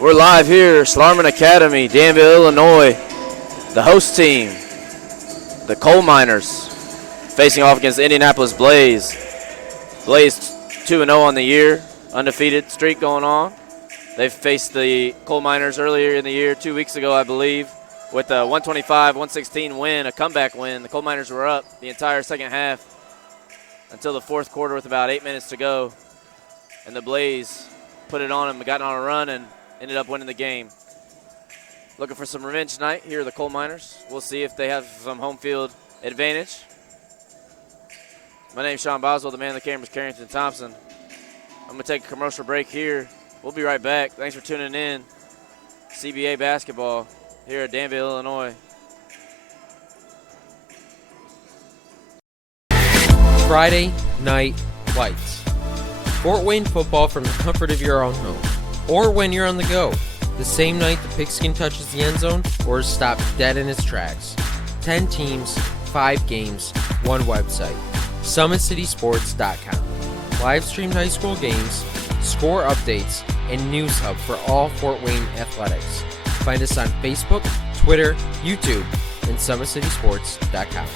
We're live here, Schlarman Academy, Danville, Illinois. The host team, the Coal Miners, facing off against the Indianapolis Blaze. Blaze 2-0 on the year, undefeated streak going on. They faced the Coal Miners earlier in the year, 2 weeks ago, I believe, with a 125-116 win, a comeback win. The Coal Miners were up the entire second half until the fourth quarter with about 8 minutes to go. And the Blaze put it on them, got on a run, and ended up winning the game. Looking for some revenge tonight here are the Coal Miners. We'll see if they have some home field advantage. My name's Sean Boswell, the man of the camera is Carrington Thompson. I'm going to take a commercial break here. We'll be right back. Thanks for tuning in. CBA basketball here at Danville, Illinois. Friday Night Lights. Fort Wayne football from the comfort of your own home. Or when you're on the go. The same night the pigskin touches the end zone or is stopped dead in its tracks. 10 teams, 5 games, 1 website. SummitCitySports.com. Live streamed high school games, score updates, and news hub for all Fort Wayne athletics. Find us on Facebook, Twitter, YouTube, and SummitCitySports.com.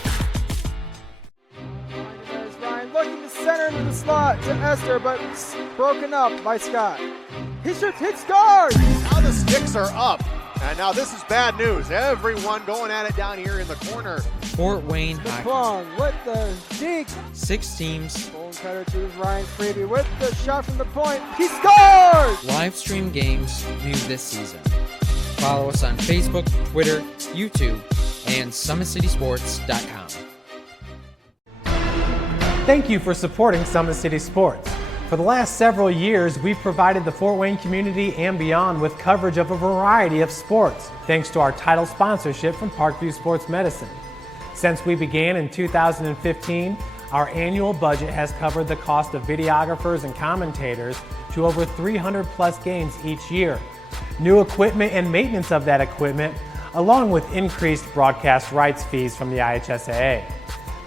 Ryan looking to center into the slot to Esther, but broken up by Scott. He shoots, hit, scores! Now the sticks are up. And now this is bad news. Everyone going at it down here in the corner. Fort Wayne The hockey. Plung with the deke. 6 teams. Bone cutter to Ryan Freebie with the shot from the point. He scores! Live stream games new this season. Follow us on Facebook, Twitter, YouTube, and SummitCitySports.com. Thank you for supporting Summit City Sports. For the last several years, we've provided the Fort Wayne community and beyond with coverage of a variety of sports, thanks to our title sponsorship from Parkview Sports Medicine. Since we began in 2015, our annual budget has covered the cost of videographers and commentators to over 300 plus games each year. New equipment and maintenance of that equipment, along with increased broadcast rights fees from the IHSAA.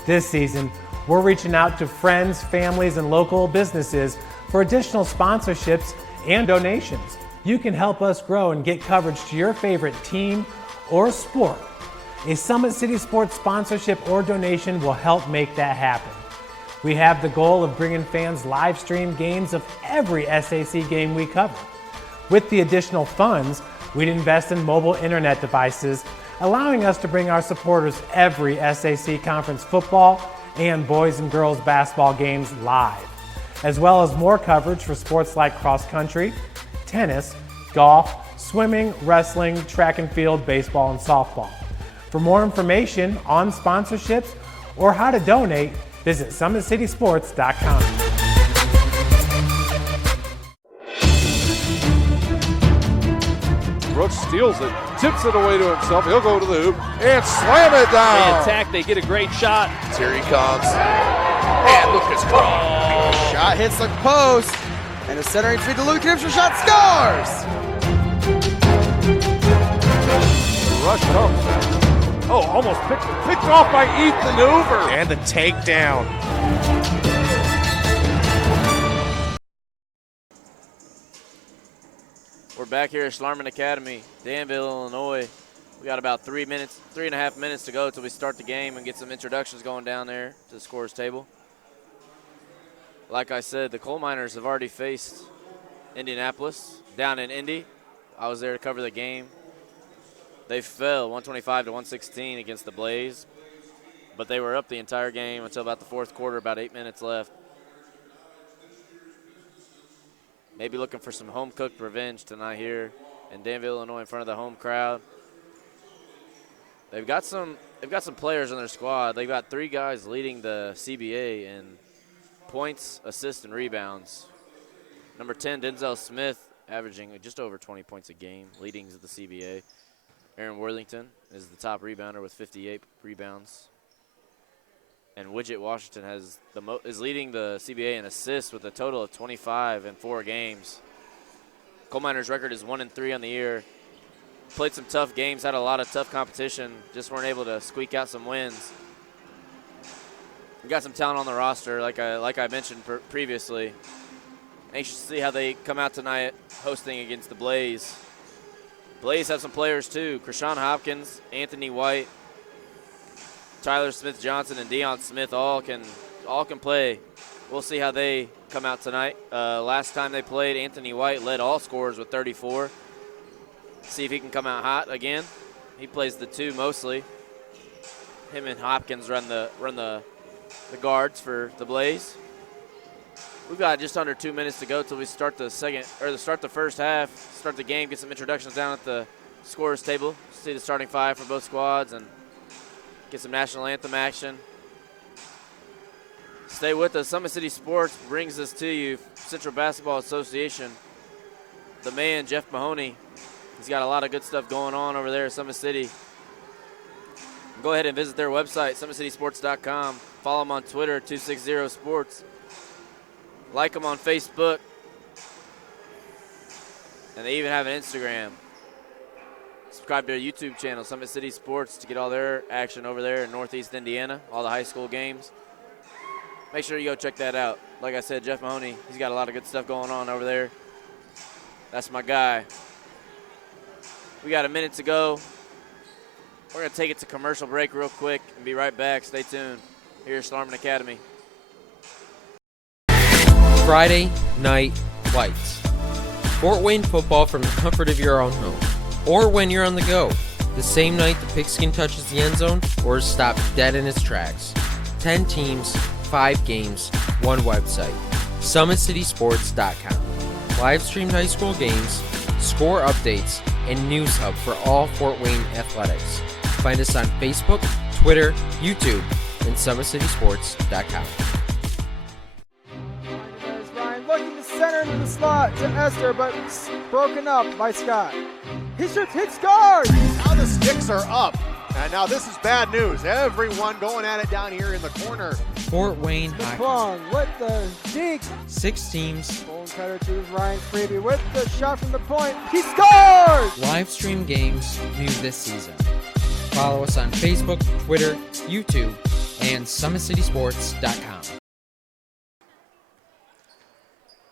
This season, we're reaching out to friends, families, and local businesses for additional sponsorships and donations. You can help us grow and get coverage to your favorite team or sport. A Summit City Sports sponsorship or donation will help make that happen. We have the goal of bringing fans live stream games of every SAC game we cover. With the additional funds, we'd invest in mobile internet devices, allowing us to bring our supporters every SAC conference football and boys and girls basketball games live, as well as more coverage for sports like cross country, tennis, golf, swimming, wrestling, track and field, baseball, and softball. For more information on sponsorships or how to donate, visit SummitCitySports.com. Brooks steals it, tips it away to himself. He'll go to the hoop and slam it down. They attack, they get a great shot. Here he comes. And Lucas Craw. Shot hits the post. And the centering feed to Luke Gibson. Shot scores! The rush comes. Oh, almost picked off by Ethan Hoover. And the takedown. We're back here at Schlarman Academy, Danville, Illinois. We got about 3.5 minutes to go till we start the game and get some introductions going down there to the scorer's table. Like I said, the Coal Miners have already faced Indianapolis down in Indy. I was there to cover the game. They fell 125-116 against the Blaze, but they were up the entire game until about the fourth quarter, about 8 minutes left. Maybe looking for some home-cooked revenge tonight here in Danville, Illinois, in front of the home crowd. They've got some players on their squad. They've got 3 guys leading the CBA in points, assists, and rebounds. Number 10, Denzel Smith, averaging just over 20 points a game, leading the CBA. Aaron Worthington is the top rebounder with 58 rebounds. And Widget Washington is leading the CBA in assists with a total of 25 in 4 games. Coal Miners' record is 1-3 on the year. Played some tough games, had a lot of tough competition, just weren't able to squeak out some wins. We got some talent on the roster, like I mentioned previously. Anxious to see how they come out tonight hosting against the Blaze. Blaze have some players too. Krishan Hopkins, Anthony White, Tyler Smith-Johnson, and Deion Smith all can play. We'll see how they come out tonight. Last time they played, Anthony White led all scorers with 34. See if he can come out hot again. He plays the 2 mostly. Him and Hopkins run the guards for the Blaze. We've got just under 2 minutes to go till we start the first half, start the game, get some introductions down at the scorers table, see the starting 5 for both squads, and get some national anthem action. Stay with us. Summit City Sports brings this to you. Central Basketball Association. The man, Jeff Mahoney, he's got a lot of good stuff going on over there at Summit City. Go ahead and visit their website, summitcitysports.com. Follow them on Twitter, 260sports. Like them on Facebook. And they even have an Instagram. Subscribe to their YouTube channel, Summit City Sports, to get all their action over there in Northeast Indiana, all the high school games. Make sure you go check that out. Like I said, Jeff Mahoney, he's got a lot of good stuff going on over there. That's my guy. We got a minute to go. We're going to take it to commercial break real quick and be right back. Stay tuned. Here's Starman Academy. Friday Night Lights. Fort Wayne football from the comfort of your own home. Or when you're on the go. The same night the pigskin touches the end zone or is stopped dead in its tracks. 10 teams, 5 games, 1 website. SummitCitySports.com. Live streamed high school games, score updates, and news hub for all Fort Wayne athletics. Find us on Facebook, Twitter, YouTube, and SummitCitySports.com. There's Ryan looking to center into the slot to Esther, but broken up by Scott. He shoots, hits, scores! Now the sticks are up. And now this is bad news. Everyone going at it down here in the corner. Fort Wayne Plum Hockey. with the deke. 6 teams, Bone cutter to Ryan's preview with the shot from the point. He scores! live stream games new this season. Follow us on Facebook, Twitter, YouTube, and SummitCitySports.com.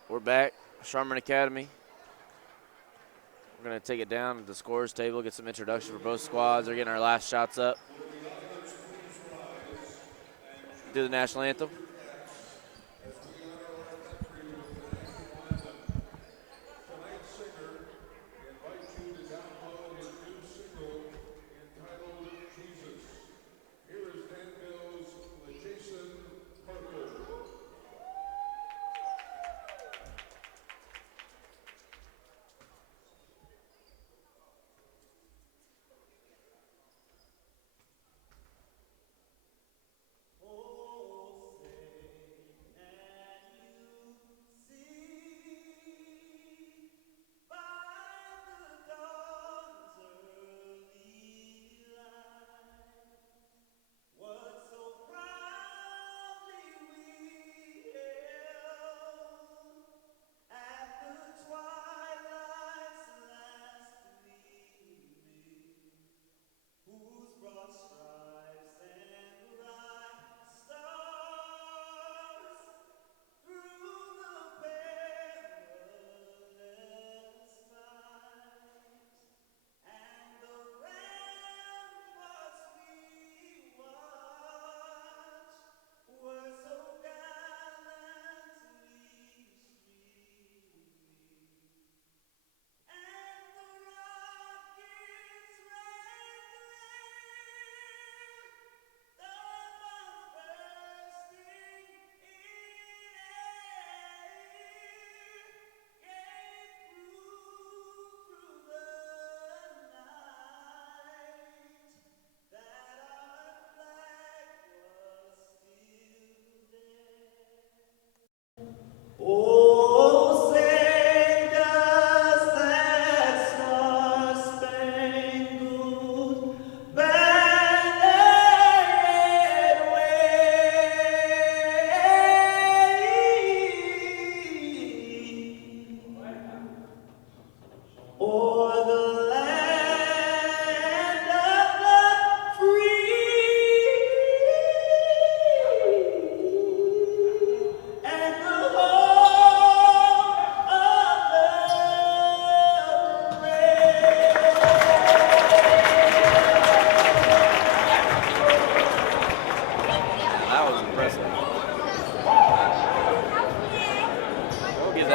We're back. Sharman Academy. We're going to take it down to the scores table, get some introduction for both squads. They're getting our last shots up. Do the national anthem.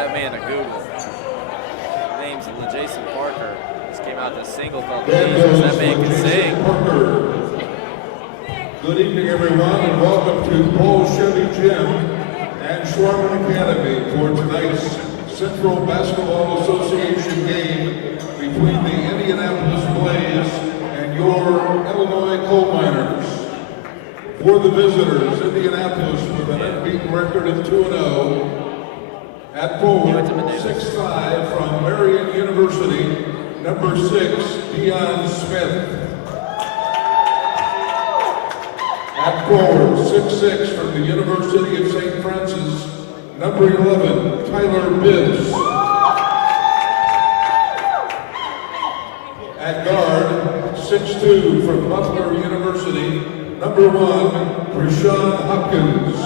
that man to Google. Name's Jason Parker. Just came out with a single called Jesus. That man can sing. Good evening, everyone, and welcome to Paul Chevy Gym and Schwarman Academy for tonight's Central Basketball Association game between the Indianapolis Blaze and your Illinois Coal Miners. For the visitors, Indianapolis with an unbeaten record of 2-0. At forward, 6'5" from Marion University, number 6, Deion Smith. At forward, 6'6" from the University of St. Francis, number 11, Tyler Bibbs. At guard, 6'2" from Butler University, number 1, Krishan Hopkins.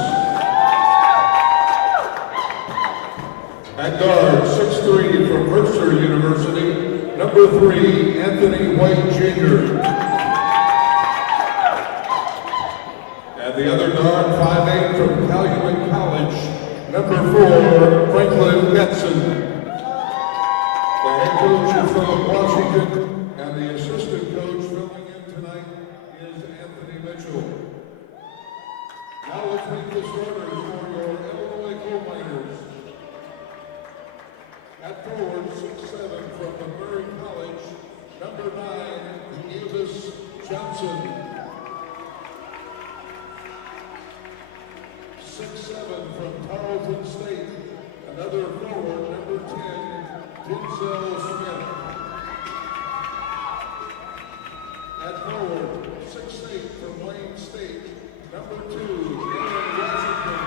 At guard, 6'3" from Mercer University, number 3, Anthony White Jr. And the other guard, 5'8" from Calumet College, number 4, Franklin Getson. The head coach is Philip Washington, and the assistant coach filling in tonight is Anthony Mitchell. Now let's make this order for your Illinois Coal Miners. At forward, 6'7" from the Murray College, number 9, Davis Johnson. 6'7" from Tarleton State, another forward, number 10, Denzel Smith. At forward, 6'8" from Wayne State, number 2, Aaron Washington.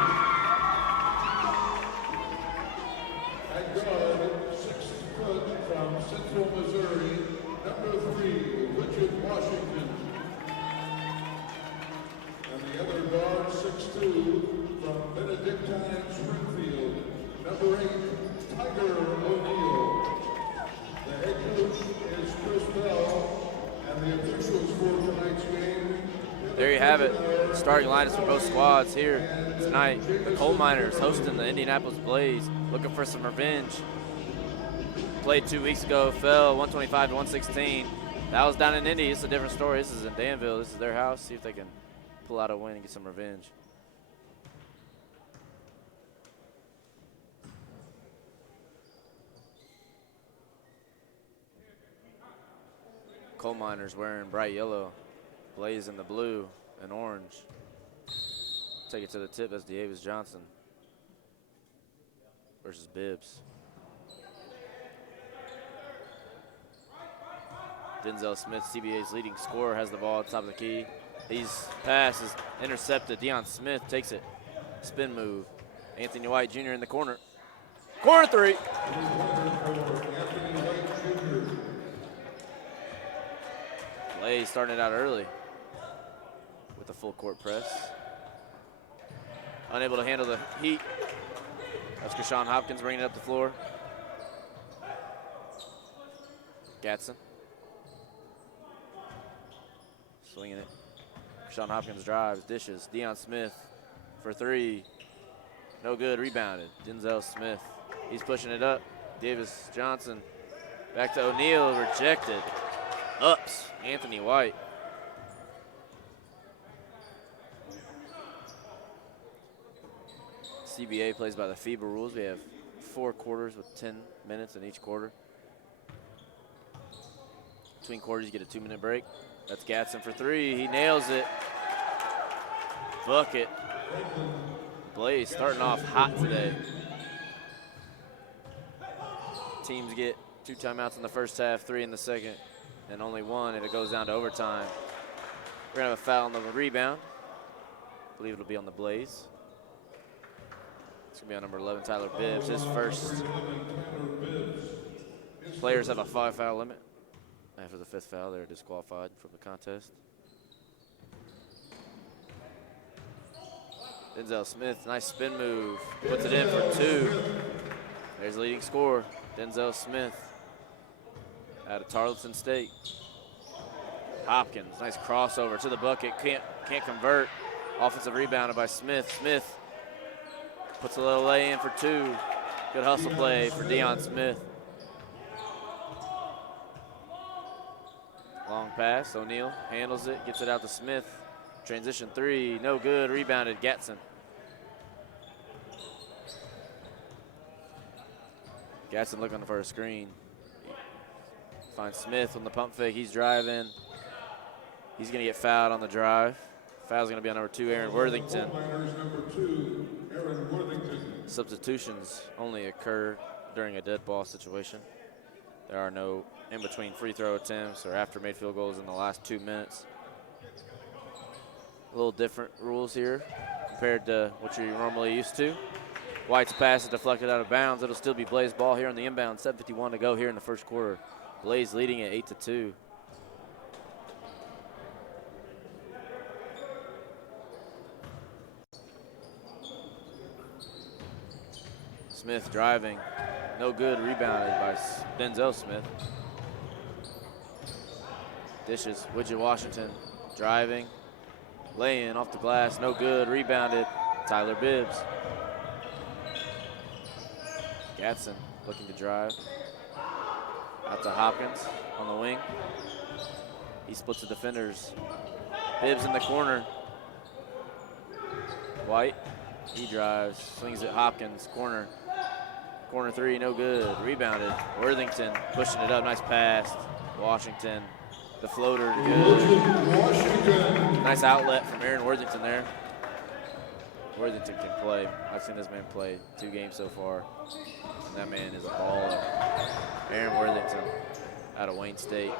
At guard, 6 foot from Central Missouri, number 3, Richard Washington. And the other guard, 6'2", from Benedictine Springfield, number 8, Tiger O'Neill. The head coach is Chris Bell, and the officials for tonight's game. There you have it. Starting lineups for both squads here tonight. The Coal Miners hosting the Indianapolis Blaze, looking for some revenge. Played 2 weeks ago, fell 125 to 116. That was down in Indy. It's a different story. This is in Danville. This is their house. See if they can pull out a win and get some revenge. Coal Miners wearing bright yellow, Blaze in the blue and orange. Take it to the tip. That's Davis Johnson versus Bibbs. Denzel Smith, CBA's leading scorer, has the ball at the top of the key. His pass is intercepted. Deion Smith takes it. Spin move. Anthony White Jr. in the corner. Corner three. Blaze starting it out early with a full court press. Unable to handle the heat. That's Krishan Hopkins bringing it up the floor. Gatson. Swinging it. Krishan Hopkins drives, dishes. Deion Smith for three. No good, rebounded. Denzel Smith. He's pushing it up. Davis Johnson. Back to O'Neal, rejected. Ups, Anthony White. CBA plays by the FIBA rules. We have 4 quarters with 10 minutes in each quarter. Between quarters, you get a 2-minute break. That's Gatson for three. He nails it. Bucket. Blaze starting off hot today. Teams get 2 timeouts in the first half, 3 in the second, and only 1, and it goes down to overtime. We're gonna have a foul on the rebound. I believe it'll be on the Blaze. It's gonna be on number 11, Tyler Bibbs, his first. Players have a 5-foul limit. After the 5th foul, they're disqualified from the contest. Denzel Smith, nice spin move. Puts it in for 2. There's the leading scorer, Denzel Smith, out of Tarleton State. Hopkins, nice crossover to the bucket, can't convert. Offensive rebounded by Smith. Smith puts a little lay in for 2. Good hustle play for Deion Smith. Long pass, O'Neal handles it, gets it out to Smith. Transition three, no good, rebounded Gatson. Gatson looking for a screen. Finds Smith on the pump fake, he's driving. He's gonna get fouled on the drive. Foul's gonna be on number 2, Aaron Worthington. Substitutions only occur during a dead ball situation. There are no in-between free throw attempts or after made field goals in the last 2 minutes. A little different rules here compared to what you're normally used to. White's pass is deflected out of bounds. It'll still be Blaze ball here on the inbound. 7:51 to go here in the first quarter. Blaze leading at 8-2. Smith driving, no good, rebounded by Denzel Smith. Dishes, Widget Washington driving, laying off the glass, no good, rebounded, Tyler Bibbs. Gatson looking to drive, out to Hopkins on the wing. He splits the defenders. Bibbs in the corner. White, he drives, swings it Hopkins, corner. Corner three, no good. Rebounded. Worthington pushing it up. Nice pass. Washington. The floater, good. Nice outlet from Aaron Worthington there. Worthington can play. I've seen this man play 2 games so far. And that man is a baller. Aaron Worthington out of Wayne State.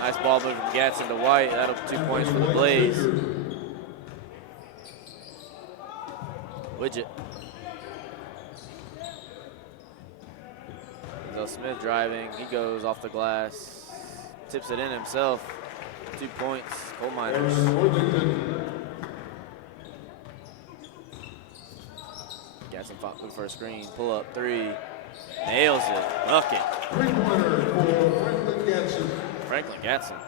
Nice ball move from Gatson to White. That'll be 2 points for the Blaze. Widget. Smith driving, he goes off the glass, tips it in himself. 2 points, Coal Miners. Gatson looking for a screen, pull up 3, nails it, bucket. Franklin Gatson.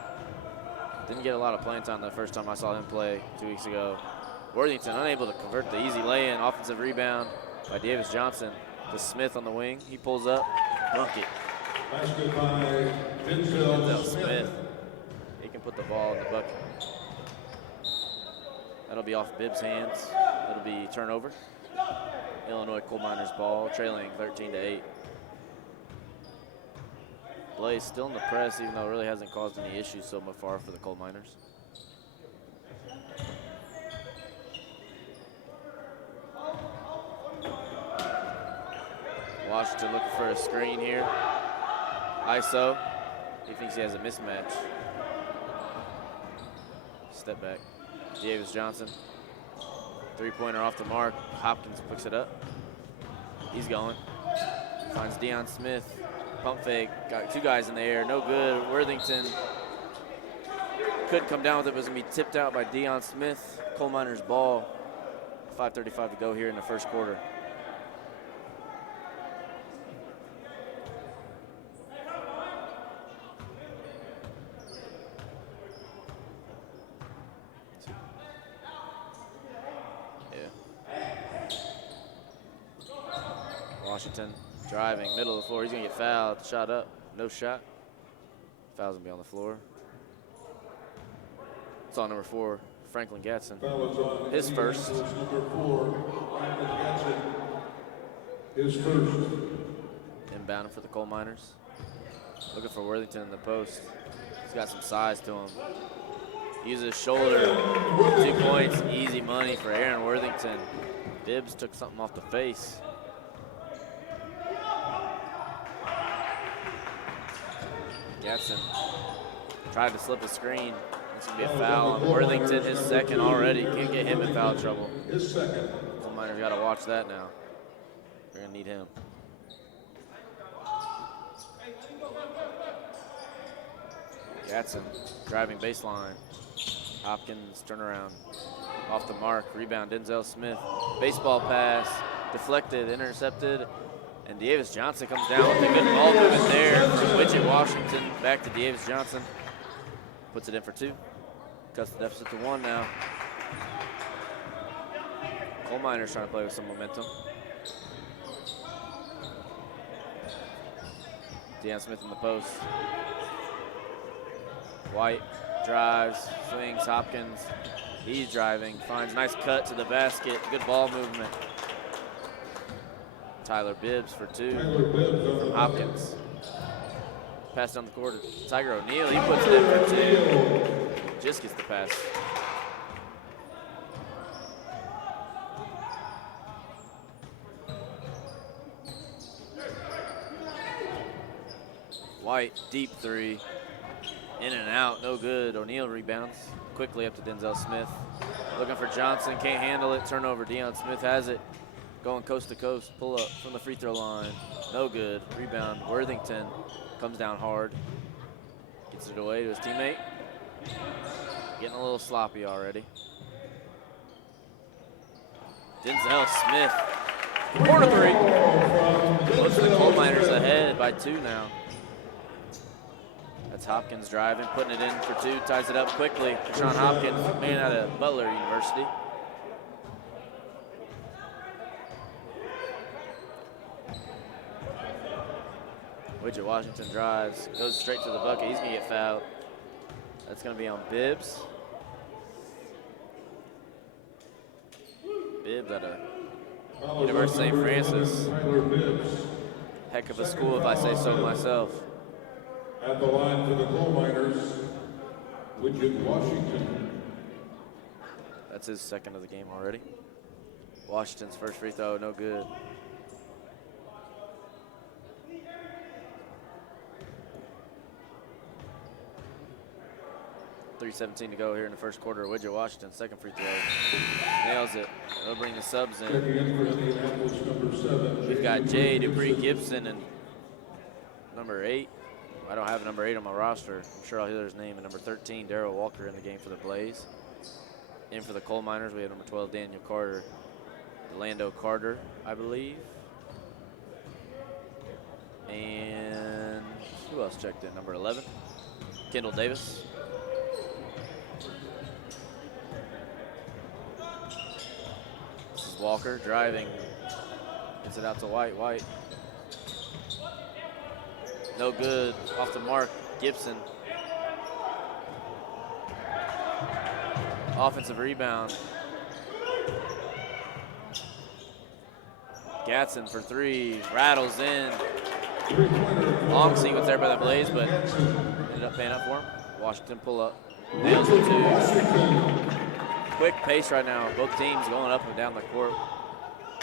Didn't get a lot of playing time the first time I saw him play 2 weeks ago. Worthington unable to convert the easy lay-in, offensive rebound by Davis Johnson to Smith on the wing. He pulls up. Bucket. Denzel Smith. He can put the ball in the bucket. That'll be off Bibbs' hands. That'll be turnover. Illinois Coal Miners ball, trailing 13-8. Blaze still in the press, even though it really hasn't caused any issues so far for the Coal Miners. Washington looking for a screen here. ISO. He thinks he has a mismatch. Step back. Davis Johnson. 3-pointer off the mark. Hopkins picks it up. He's going. Finds Deion Smith. Pump fake. Got 2 guys in the air. No good. Worthington could come down with it, but it's going to be tipped out by Deion Smith. Coal Miners ball. 5:35 to go here in the first quarter. Washington driving, middle of the floor. He's going to get fouled. Shot up. No shot. Foul's going to be on the floor. It's on number 4, Franklin Gatson. His first. His first. Inbound for the Coal Miners. Looking for Worthington in the post. He's got some size to him. Uses his shoulder. 2 points. Easy money for Aaron Worthington. Bibbs took something off the face. Gatson tried to slip a screen. It's going to be a foul on Worthington, his second already. Can't get him in foul trouble. His second. Coal Miners got to watch that now. They're going to need him. Gatson driving baseline. Hopkins turnaround. Off the mark. Rebound, Denzel Smith. Baseball pass. Deflected, intercepted. And Davis Johnson comes down with a good ball movement there from Widget Washington. Back to Davis Johnson. Puts it in for 2. Cuts the deficit to 1 now. Coal Miners trying to play with some momentum. Deion Smith in the post. White drives, swings, Hopkins. He's driving, finds nice cut to the basket. Good ball movement. Tyler Bibbs for 2 from Hopkins. Pass down the court to Tiger O'Neal. He puts it in for 2. Just gets the pass. White, deep 3. In and out, no good. O'Neal rebounds quickly up to Denzel Smith. Looking for Johnson, can't handle it. Turnover, Deion Smith has it. Going coast to coast, pull up from the free throw line. No good. Rebound, Worthington comes down hard. Gets it away to his teammate. Getting a little sloppy already. Denzel Smith, corner 3. Puts the Coal Miners ahead by 2 now. That's Hopkins driving, putting it in for 2, ties it up quickly. Sean Hopkins, man out of Butler University. Widget Washington drives, goes straight to the bucket. He's gonna get fouled. That's gonna be on Bibbs. Bibbs out of University of St. Francis. Heck of a school if I say so myself. At the line for the Coal Miners, Widget Washington. That's his second of the game already. Washington's first free throw, no good. .3:17 to go here in the first quarter. Widget Washington, second free throw. Nails it. They'll bring the subs in. We've got Jay Dupree Gibson and number 8. I don't have number 8 on my roster. I'm sure I'll hear his name. And number 13, Darrell Walker in the game for the Blaze. In for the Coal Miners, we have number 12, Daniel Carter. Lando Carter, I believe. And who else checked in? Number 11, Kendall Davis. This is Walker driving. Gets it out to White. White. No good, off the mark, Gibson. Offensive rebound. Gatson for 3, rattles in. Long sequence there by the Blaze, but ended up paying up for him. Washington pull up, nails it 2. Quick pace right now, both teams going up and down the court.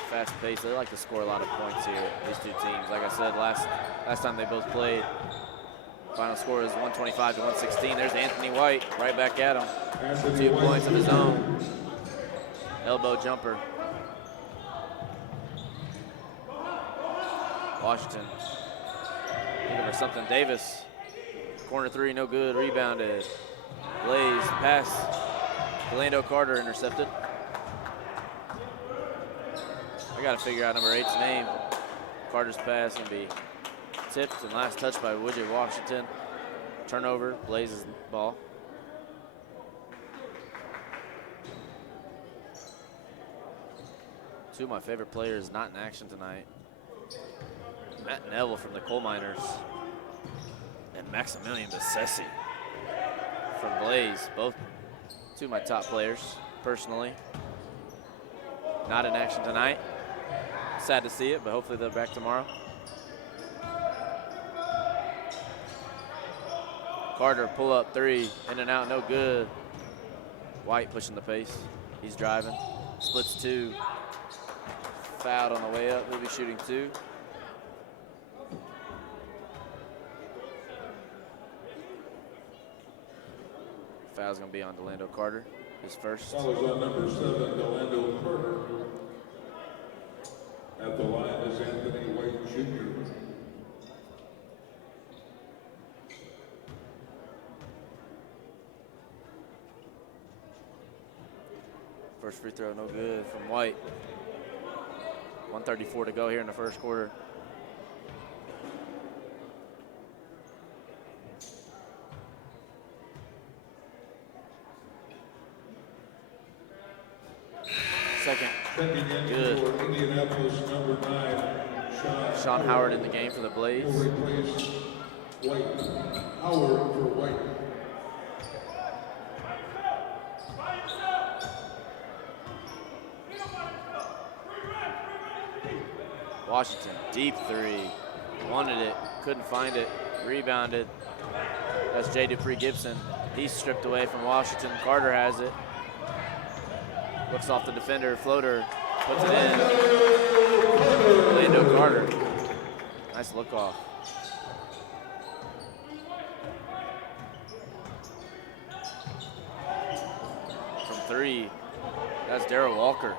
Fast pace, they like to score a lot of points here, these 2 teams. Like I said, last time they both played, final score is 125 to 116. There's Anthony White right back at him. 2 points of his own. Elbow jumper. Washington looking for something. Davis, corner 3, no good, rebounded. Blaze, pass. Orlando Carter intercepted. I got to figure out number 8's name. Carter's pass can be tipped and last touch by Widget Washington. Turnover, Blaze's ball. Two of my favorite players not in action tonight. Matt Neville from the Coal Miners and Maximilian Bessesi from Blaze. Both 2 of my top players, personally. Not in action tonight. Sad to see it, but hopefully they're back tomorrow. Carter, pull up 3, in and out, no good. White pushing the pace. He's driving, splits 2. Fouled on the way up, he'll be shooting 2. Foul's gonna be on Delando Carter, his first. Foul is on number 7, Delando Carter. At the line is Anthony White Jr. First free throw, no good from White. 1:34 to go here in the first quarter. Second, Checking in good. for Indianapolis, number 9, Sean Howard in the game for the Blades. Replace White. Howard for White. Washington, deep three. Wanted it, couldn't find it, rebounded. That's Jay Dupree Gibson. He's stripped away from Washington. Carter has it. Looks off the defender, floater, puts it in. Orlando Carter. Nice look off. From three, that's Darrell Walker.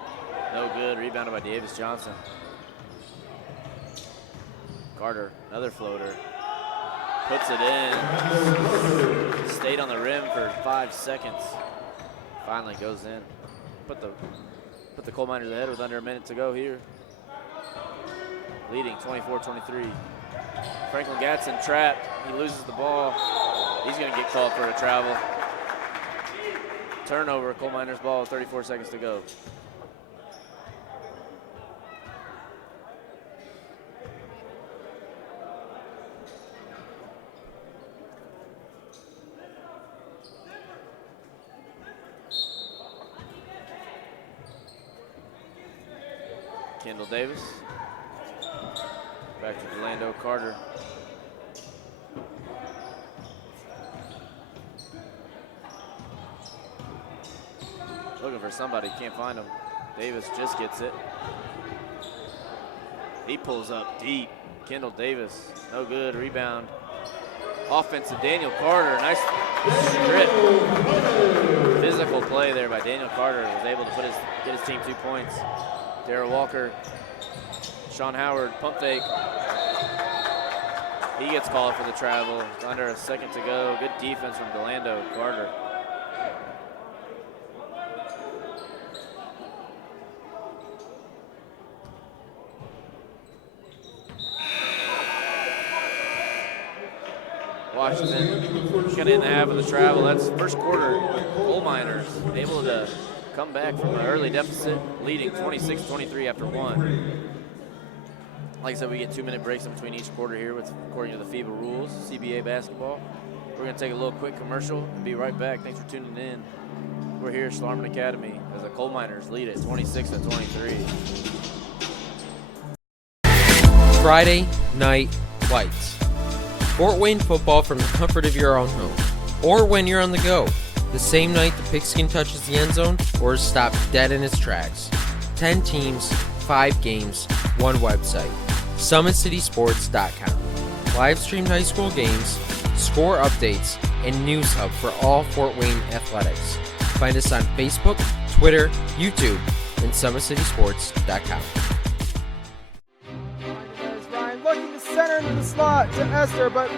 No good, rebounded by Davis Johnson. Carter, another floater. Puts it in. Stayed on the rim for 5 seconds. Finally goes in. Put the Coal Miners ahead with under a minute to go here. Leading 24-23. Franklin Gatson trapped. He loses the ball. He's going to get called for a travel. Turnover, Coal Miners ball, 34 seconds to go. Kendall Davis. Back to Orlando Carter. Looking for somebody, can't find him. Davis just gets it. He pulls up deep. Kendall Davis, no good, rebound. Offensive, Daniel Carter, nice strip. Physical play there by Daniel Carter. Was able to get his team 2 points. Darrell Walker, Sean Howard, pump fake. He gets called for the travel. Under a second to go. Good defense from Orlando Carter. Washington gonna end the half of the travel. That's first quarter. Coal Miners able to come back from an early deficit, leading 26-23 after one. Like I said, we get 2-minute breaks in between each quarter here, according to the FIBA rules, CBA basketball. We're gonna take a little quick commercial and be right back. Thanks for tuning in. We're here at Schlarman Academy as the Coal Miners lead at 26-23. Friday Night Lights. Fort Wayne football from the comfort of your own home, or when you're on the go. The same night the pigskin touches the end zone or is stopped dead in its tracks. 10 teams, 5 games, 1 website. SummitCitySports.com. Live streamed high school games, score updates, and news hub for all Fort Wayne athletics. Find us on Facebook, Twitter, YouTube, and SummitCitySports.com. Looking to center into the slot to Esther, but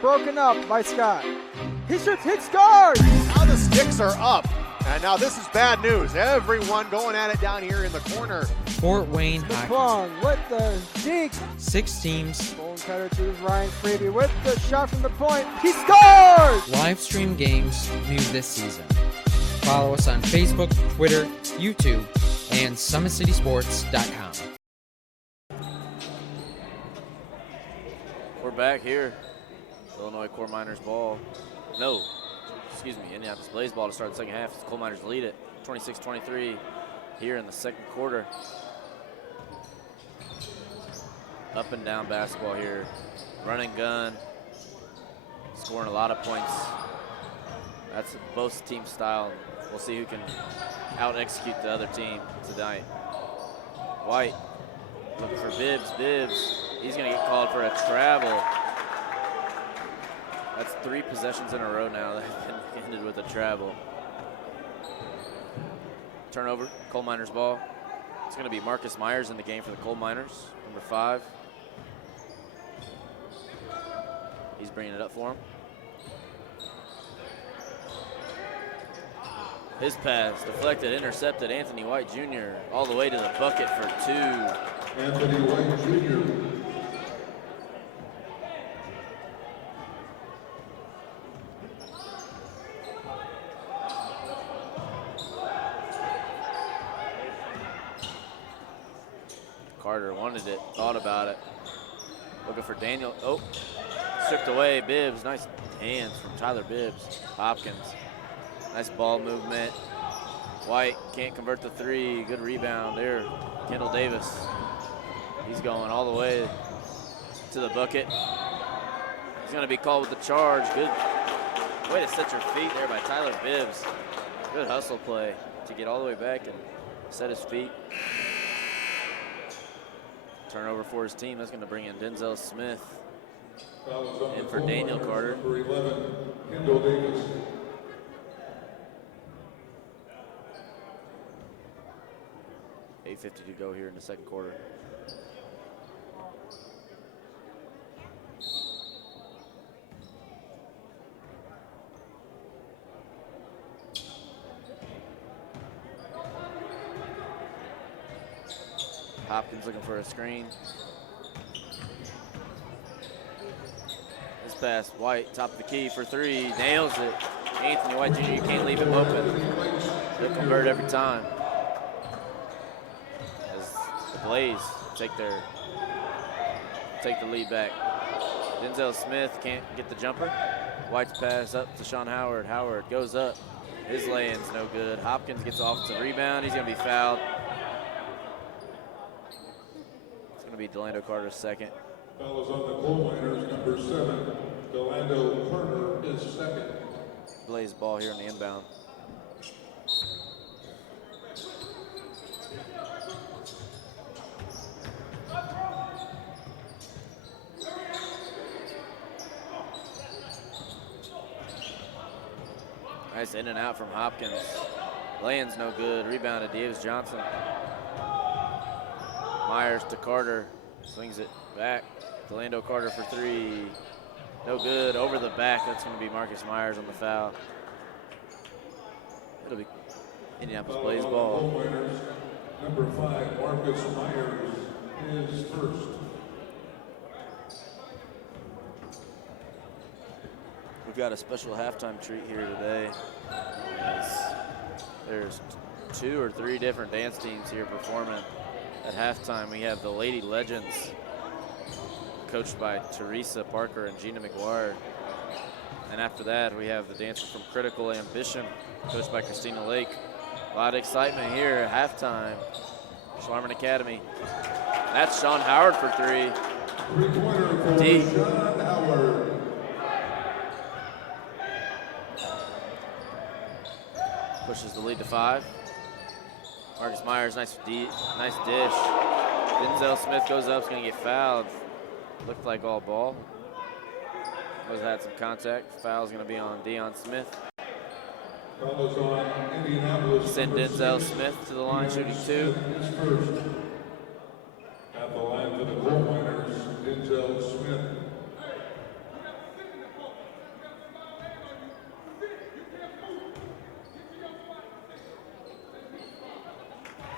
broken up by Scott. He shoots, hit, scores! Now the sticks are up. And now this is bad news. Everyone going at it down here in the corner. Fort Wayne McClung with the deke. 6 teams. Bone cutter to Ryan Freeby with the shot from the point. He scores! Live stream games new this season. Follow us on Facebook, Twitter, YouTube, and SummitCitySports.com. We're back here. Illinois Coal Miners ball. No, excuse me, Indianapolis Blaze ball to start the second half. Coal Miners lead it 26-23 here in the second quarter. Up and down basketball here. Run and gun. Scoring a lot of points. That's both team style. We'll see who can out-execute the other team tonight. White looking for Bibbs. Bibbs. He's going to get called for a travel. That's 3 possessions in a row now that have been ended with a travel. Turnover, Coal Miners ball. It's going to be Marcus Myers in the game for the Coal Miners, number 5. He's bringing it up for him. His pass deflected, intercepted. Anthony White Jr. all the way to the bucket for 2. Anthony White Jr. Carter wanted it, thought about it. Looking for Daniel. Oh, stripped away. Bibbs. Nice hands from Tyler Bibbs. Hopkins. Nice ball movement. White can't convert the three. Good rebound there. Kendall Davis. He's going all the way to the bucket. He's going to be called with the charge. Good way to set your feet there by Tyler Bibbs. Good hustle play to get all the way back and set his feet. Turnover for his team. That's going to bring in Denzel Smith. In for Daniel Carter. Number 11, Kendall Davis. $8:50 to go here in the second quarter. Hopkins looking for a screen. This pass, White, top of the key for three, nails it. Anthony White Jr., you can't leave him open. They'll convert every time. As the Blaze take the lead back. Denzel Smith can't get the jumper. White's pass up to Sean Howard. Howard goes up. His lay-in's no good. Hopkins gets the offensive rebound. He's going to be fouled. It's going to be Delando Carter's second. Fouls on the coal miners, number 7, Delando Carter is second. Blaze ball here in the inbound. Nice in and out from Hopkins. Lay-in's no good. Rebounded Davis Johnson. Myers to Carter. Swings it back. Delando Carter for three. No good. Over the back. That's going to be Marcus Myers on the foul. It'll be Indianapolis Blaze ball. Number 5, Marcus Myers is first. We've got a special halftime treat here today. There's 2 or 3 different dance teams here performing at halftime. We have the Lady Legends, coached by Teresa Parker and Gina McGuire. And after that, we have the dancer from Critical Ambition, coached by Christina Lake. A lot of excitement here at halftime. Schlarman Academy. That's Sean Howard for three. Three-pointer for D. Sean Howard. Pushes the lead to 5. Marcus Myers, nice dish. Denzel Smith goes up, is going to get fouled. Looked like all ball. Was had some contact. Foul's going to be on Deion Smith. Fouls on Indianapolis. Send Denzel Smith to the line, shooting 2. Is first. At the line for the coal miners, Denzel Smith.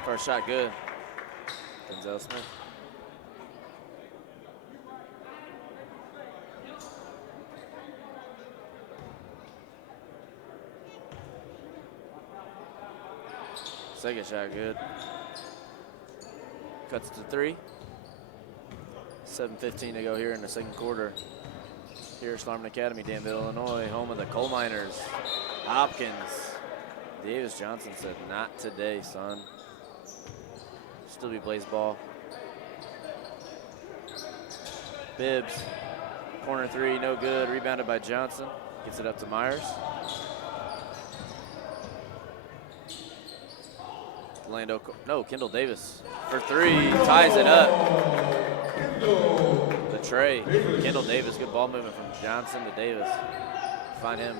First shot good. Denzel Smith. Second shot good. Cuts to 3. 7:15 to go here in the second quarter. Here at Schlarman Academy, Danville, Illinois, home of the coal miners. Hopkins. Davis Johnson said, "Not today, son." Still be Blaze ball. Bibbs, corner 3, no good. Rebounded by Johnson. Gets it up to Myers. Kendall Davis for 3, ties it up. The tray, Kendall Davis, good ball movement from Johnson to Davis. Find him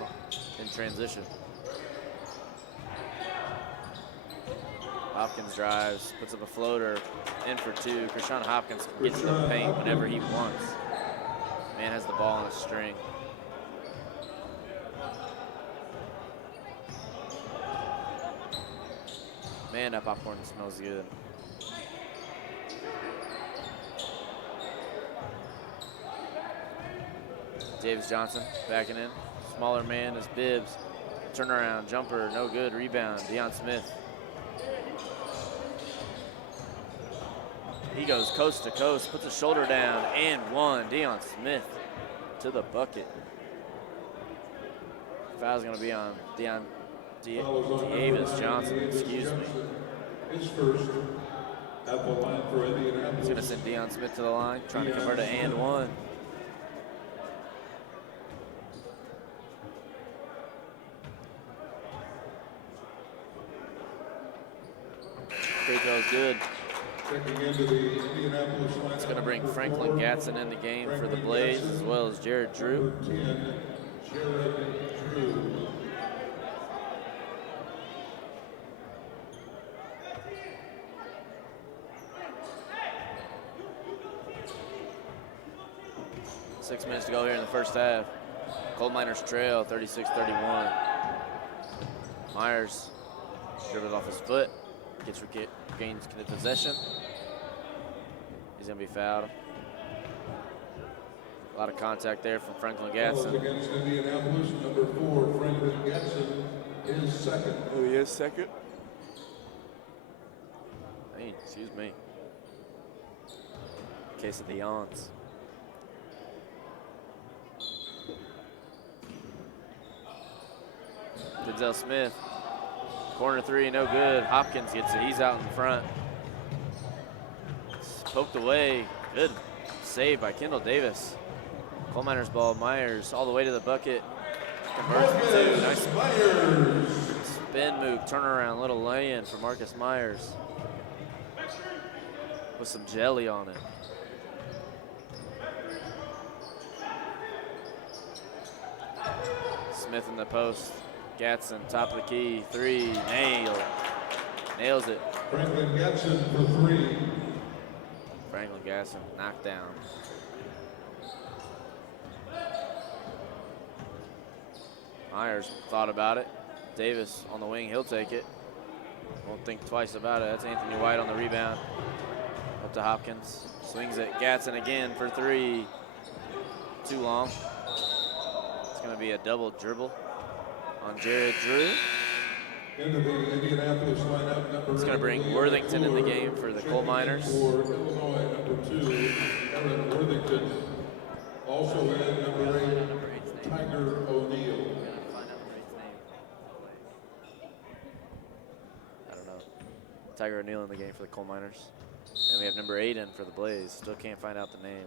in transition. Hopkins drives, puts up a floater, in for 2. Krishan Hopkins gets in the paint whenever he wants. Man has the ball on a string. Man, that popcorn smells good. Davis Johnson backing in. Smaller man is Bibbs. Turnaround, jumper, no good. Rebound, Deion Smith. He goes coast to coast, puts a shoulder down, and one. Deion Smith to the bucket. Foul's going to be on Davis Johnson, excuse me. His first at the line for Indianapolis. He's going to send Deion Smith to the line, trying to convert it and one. Free throw's good. It's going to bring Franklin Gatson in the game for the Blaze, as well as Jared Drew. Six minutes to go here in the first half. Coal Miners trail 36-31. Myers dribbles off his foot, gains possession. He's going to be fouled. A lot of contact there from Franklin Gatson. Against Indianapolis, number 4, Franklin Gatson, is second. Oh, he is second? Hey, excuse me. Case of the yawns. Denzel Smith, corner three, no good. Hopkins gets it, he's out in front. It's poked away, good save by Kendall Davis. Coal Miners ball, Myers all the way to the bucket. Converts the two, nice spin move, turnaround, little lay-in for Marcus Myers. With some jelly on it. Smith in the post. Gatson, top of the key, three, nails it. Franklin Gatson for 3. Franklin Gatson knocked down. Myers thought about it. Davis on the wing, he'll take it. Won't think twice about it. That's Anthony White on the rebound. Up to Hopkins, swings it. Gatson again for 3. Too long. It's gonna be a double dribble on Jared Drew. Into the Indianapolis lineup, number It's going to bring Worthington in the game for the Coal Miners. For Illinois, number 2, Aaron Worthington. Also in number 8, Tiger O'Neal. I don't know. Tiger O'Neal in the game for the Coal Miners. And we have number 8 in for the Blaze. Still can't find out the name.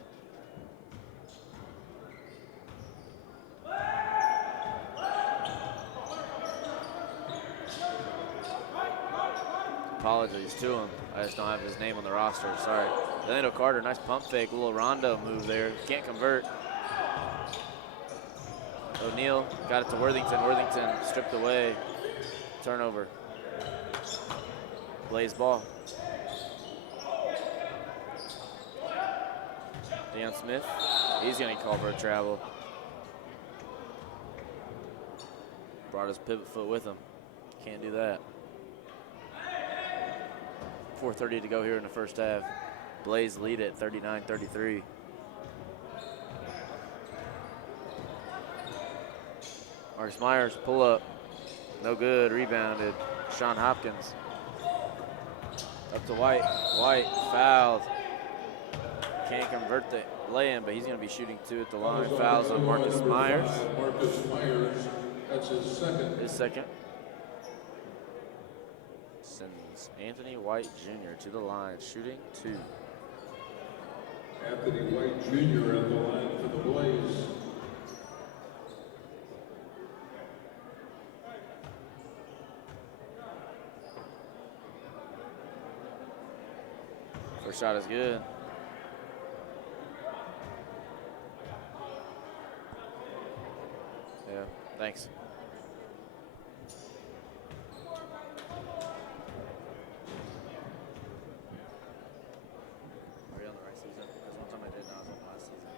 Apologies to him. I just don't have his name on the roster. Sorry. Delano Carter, nice pump fake, little rondo move there. Can't convert. O'Neal got it to Worthington. Worthington stripped away. Turnover. Blaze ball. Deion Smith, he's going to call for a travel. Brought his pivot foot with him. Can't do that. 4:30 to go here in the first half. Blaze lead at 39-33. Marcus Myers, pull up. No good, rebounded. Sean Hopkins. Up to White. White fouled. Can't convert the lay-in, but he's going to be shooting 2 at the line. Fouls on Marcus Myers. Marcus Myers, that's his second. His second. Sends Anthony White Jr. to the line, shooting 2. Anthony White Jr. at the line for the Blaze. First shot is good. Yeah, thanks. Are we on the right season? Because one time I did, I was on the last season.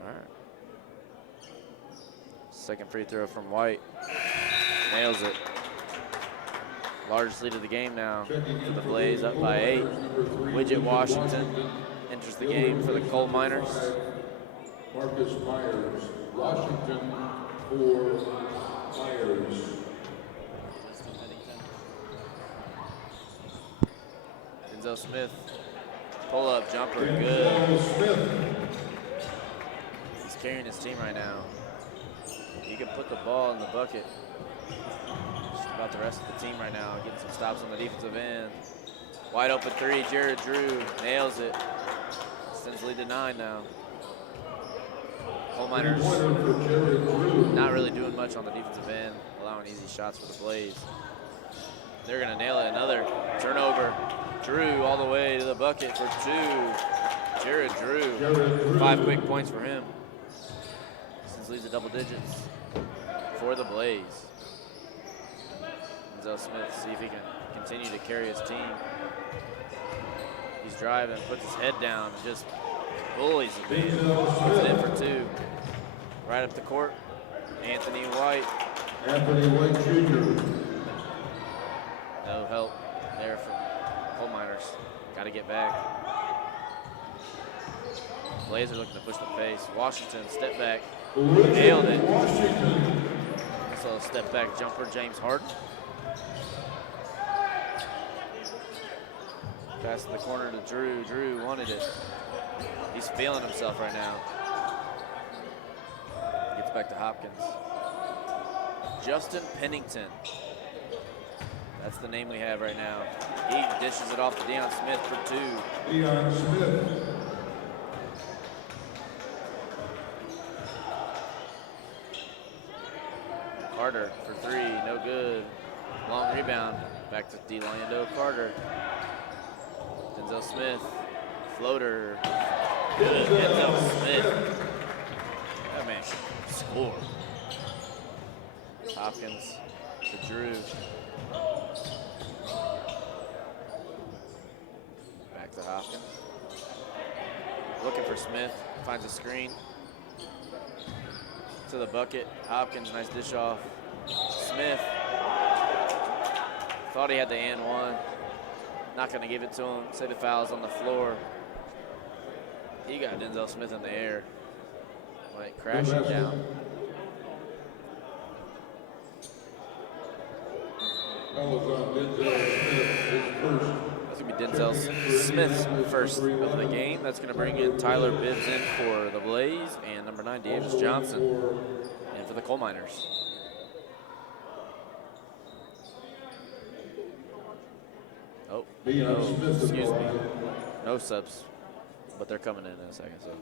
All right. Second free throw from White. Nails it. Largest lead of the game now for the Blaze, up by 8. Widget Washington enters the game for the Coal Miners. Marcus Myers, Washington for Myers. Denzel Smith, pull-up jumper, good. He's carrying his team right now. He can put the ball in the bucket. Just about the rest of the team right now, getting some stops on the defensive end. Wide open three, Jared Drew nails it. Extends lead to 9 now. Coal Miners not really doing much on the defensive end, allowing easy shots for the Blaze. They're gonna nail it. Another turnover. Drew all the way to the bucket for 2. Jared Drew, 5 quick points for him. Since leads to double digits for the Blaze. Denzel Smith, see if he can continue to carry his team. He's driving, puts his head down, and just bullies the man. Puts it in for 2. Right up the court, Anthony White. Anthony White Jr. No help there from Coal Miners. Got to get back. Blazer looking to push the pace. Washington, step back. Nailed it. So step back jumper, James Harden. Pass in the corner to Drew. Drew wanted it. He's feeling himself right now. Gets back to Hopkins. Justin Pennington. That's the name we have right now. He dishes it off to Deion Smith for 2. Deion Smith. Carter for 3, no good. Long rebound, back to DeLando Carter. Denzel Smith, floater, good. Denzel Smith. That man can score. Hopkins to Drew. Back to Hopkins. Looking for Smith, finds a screen. To the bucket. Hopkins, nice dish off. Smith thought he had the and 1. Not going to give it to him. Say the foul's on the floor. He got Denzel Smith in the air. Went crashing down. That's going to be Denzel Smith's first of the game. That's going to bring in Tyler Bibbs in for the Blaze and number 9, Davis Johnson, in for the Coal Miners. Oh, no, excuse me. No subs, but they're coming in a second. So.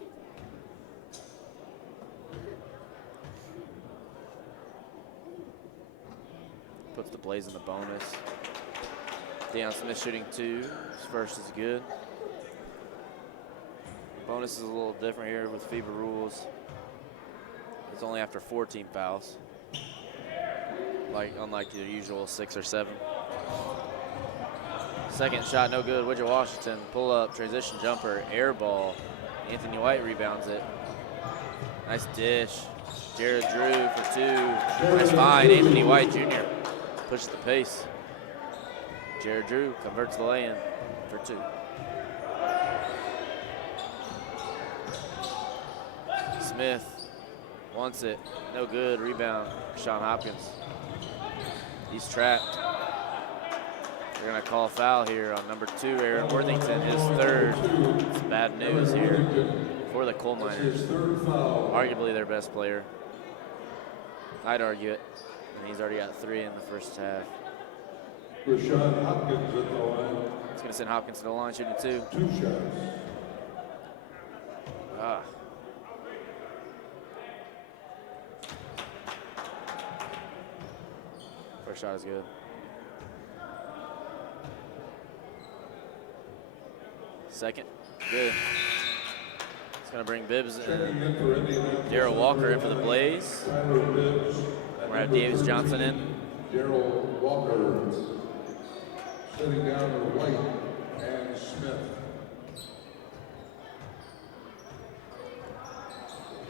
Puts the Blaze in the bonus. Deion Smith shooting 2. His first is good. Bonus is a little different here with FIBA rules. It's only after 14 fouls, unlike your usual 6 or 7. Second shot, no good. Widget Washington, pull up, transition jumper, air ball. Anthony White rebounds it. Nice dish. Jared Drew for 2. Nice find, Anthony White Jr. Pushes the pace. Jared Drew converts the lay-in for 2. Smith wants it. No good. Rebound. Sean Hopkins. He's trapped. They're going to call a foul here on number 2, Aaron Worthington, his 3rd. It's bad news here for the Coal Miners. Arguably their best player. I'd argue it. And he's already got 3 in the first half. Rashawn Hopkins at the line. It's going to send Hopkins to the line, shooting 2. 2 shots. First shot is good. Second, good. It's going to bring Bibbs and Darrell Walker in for the Blaze. We're going to have Davis Johnson in. Darrell Walker sitting down with White and Smith.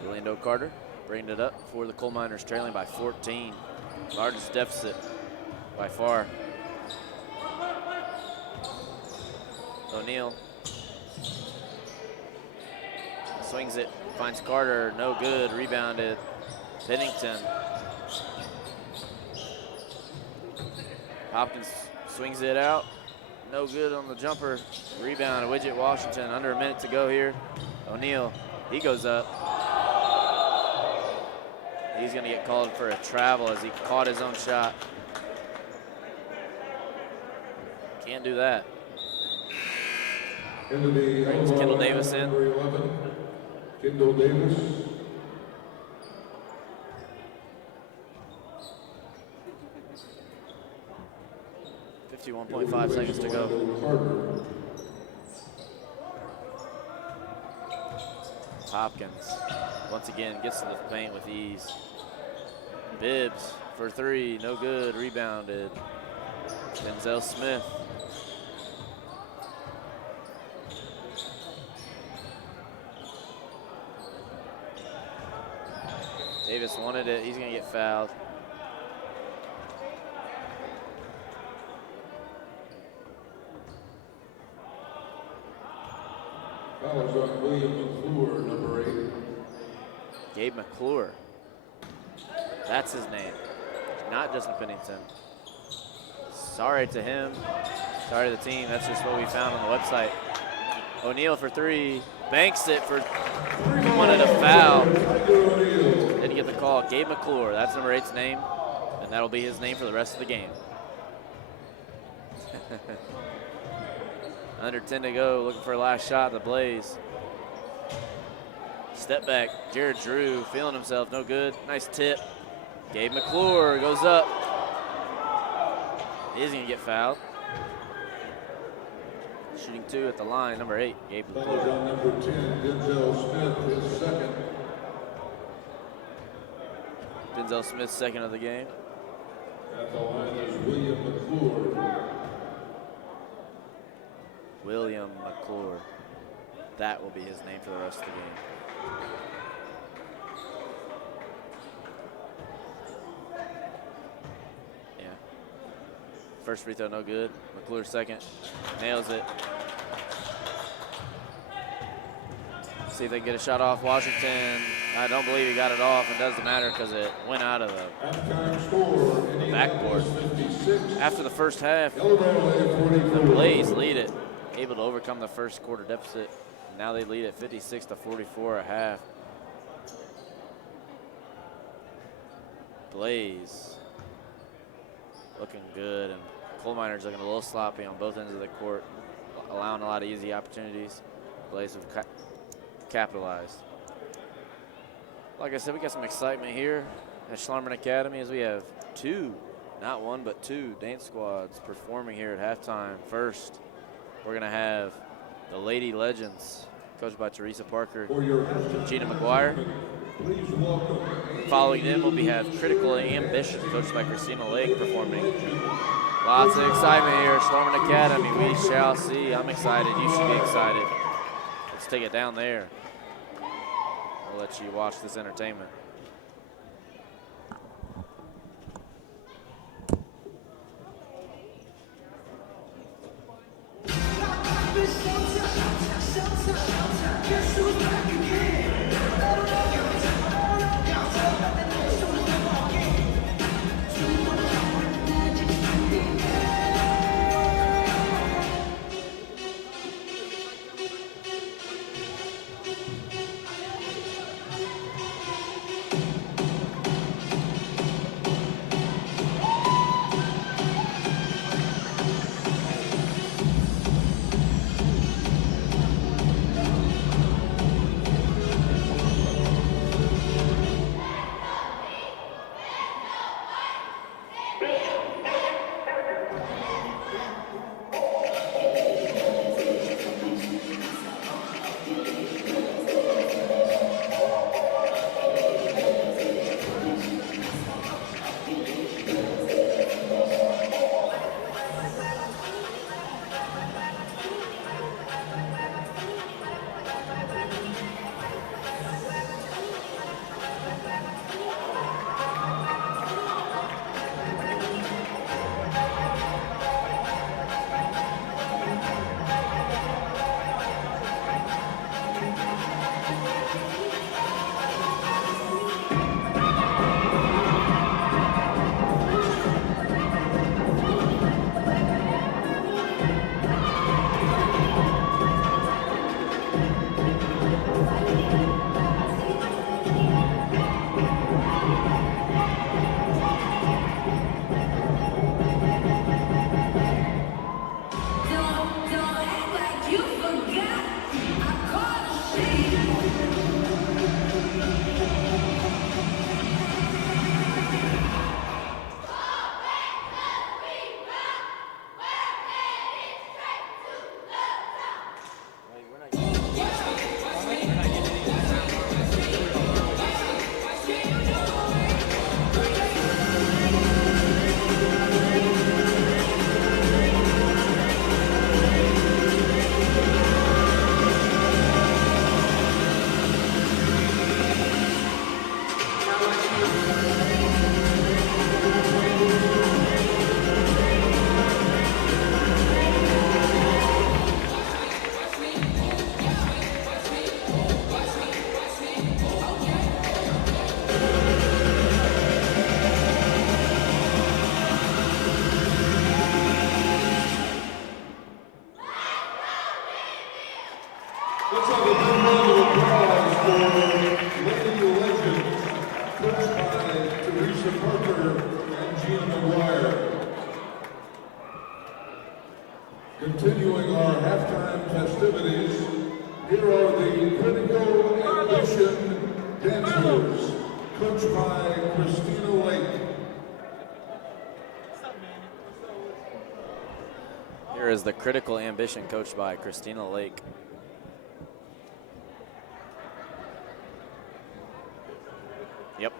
Orlando Carter bringing it up for the Coal Miners, trailing by 14. Largest deficit by far. O'Neal swings it, finds Carter, no good, rebounded. Pennington. Hopkins swings it out, no good on the jumper. Rebound, Widget Washington, under a minute to go here. O'Neal, he goes up. He's going to get called for a travel as he caught his own shot. Can't do that. Brings Kendall Davis in. Kendall Davis. 51.5 seconds to go. Hopkins, once again, gets to the paint with ease. Bibbs for three, no good, rebounded. Denzel Smith. Davis wanted it, he's gonna get fouled. Fouls on William McClure, number 8. Gabe McClure. That's his name, not Justin Pennington. Sorry to him, sorry to the team. That's just what we found on the website. O'Neal for three, banks it for, wanted a foul. Didn't get the call. Gabe McClure, that's number 8's name, and that'll be his name for the rest of the game. Under 10 to go, looking for a last shot, the Blaze. Step back, Jared Drew feeling himself, no good. Nice tip. Gabe McClure goes up. He's gonna get fouled. Shooting two at the line, number 8, Gabe McClure. Fouls on number 10, Denzel Smith, his second. Denzel Smith, second of the game. At the line is William McClure. William McClure. That will be his name for the rest of the game. Yeah. First free throw, no good. McClure second. Nails it. See if they can get a shot off Washington. I don't believe he got it off. It doesn't matter because it went out of the backboard. After the first half, the Blaze lead it. Able to overcome the first quarter deficit. Now they lead at 56-44 at half. Blaze looking good, and Coal Miners looking a little sloppy on both ends of the court, allowing a lot of easy opportunities. Blaze have capitalized. Like I said, we got some excitement here at Schlarman Academy as we have two, not one, but two dance squads performing here at halftime. First, we're gonna have the Lady Legends, coached by Teresa Parker, Gina McGuire. Following them, we have Critical Ambition, coached by Christina Lake, performing. Lots of excitement here at Schlarman Academy. We shall see. I'm excited. You should be excited. Let's take it down there. I'll let you watch this entertainment. festivities, here are the Critical Ambition Dancers, coached by Christina Lake. Here is the Critical Ambition coached by Christina Lake. Yep.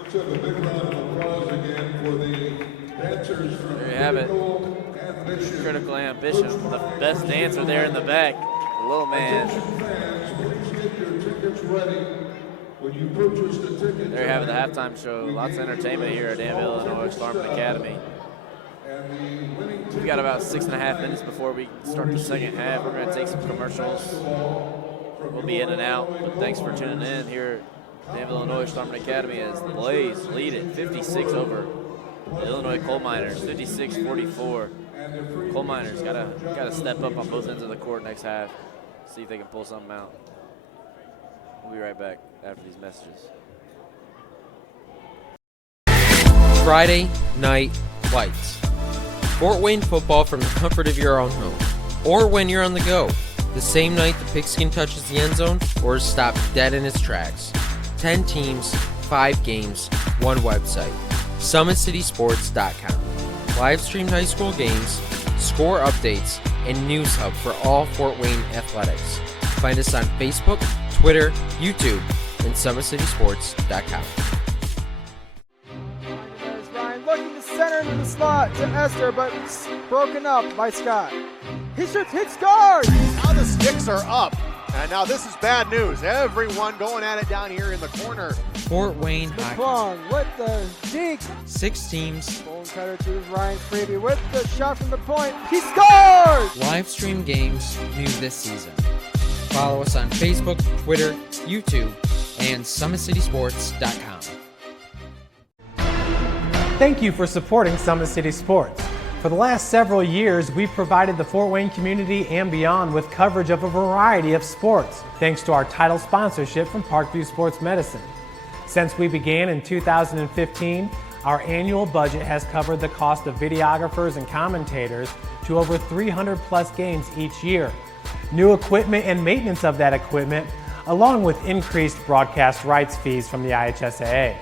Let's have a big round of applause again for the dancers from There you have it. Critical Ambition, the best dancer there in the back, the little man. Attention fans, please get your tickets ready. when you purchased a ticket. There you have it, the halftime show. Lots of entertainment here at Danville, Illinois, Starman Academy. We've got about 6.5 minutes before we start the second half. We're going to take some commercials. We'll be in and out, but thanks for tuning in here at Danville, Illinois, Starman Academy as the Blaze lead it 56 over the Illinois Coal Miners, 56-44. Coal Miners gotta step up on both ends of the court next half, see if they can pull something out. We'll be right back after these messages. Friday Night Lights. Fort Wayne football from the comfort of your own home, or when you're on the go, the same night the pigskin touches the end zone or is stopped dead in its tracks. 10 teams, 5 games, 1 website. SummitCitySports.com. Live streamed high school games, score updates, and news hub for all Fort Wayne athletics. Find us on Facebook, Twitter, YouTube, and SummitCitySports.com. There's Ryan looking to center into the slot to Esther, but it's broken up by Scott. He shoots, hits, scores! Now the sticks are up. And now this is bad news. Everyone going at it down here in the corner. Fort Wayne Hockey. Plum with the deke. 6 teams. Bone cutter to Ryan Freebie with the shot from the point. He scores! Live stream games new this season. Follow us on Facebook, Twitter, YouTube, and SummitCitySports.com. Thank you for supporting Summit City Sports. For the last several years, we've provided the Fort Wayne community and beyond with coverage of a variety of sports, thanks to our title sponsorship from Parkview Sports Medicine. Since we began in 2015, our annual budget has covered the cost of videographers and commentators to over 300 plus games each year. New equipment and maintenance of that equipment, along with increased broadcast rights fees from the IHSAA.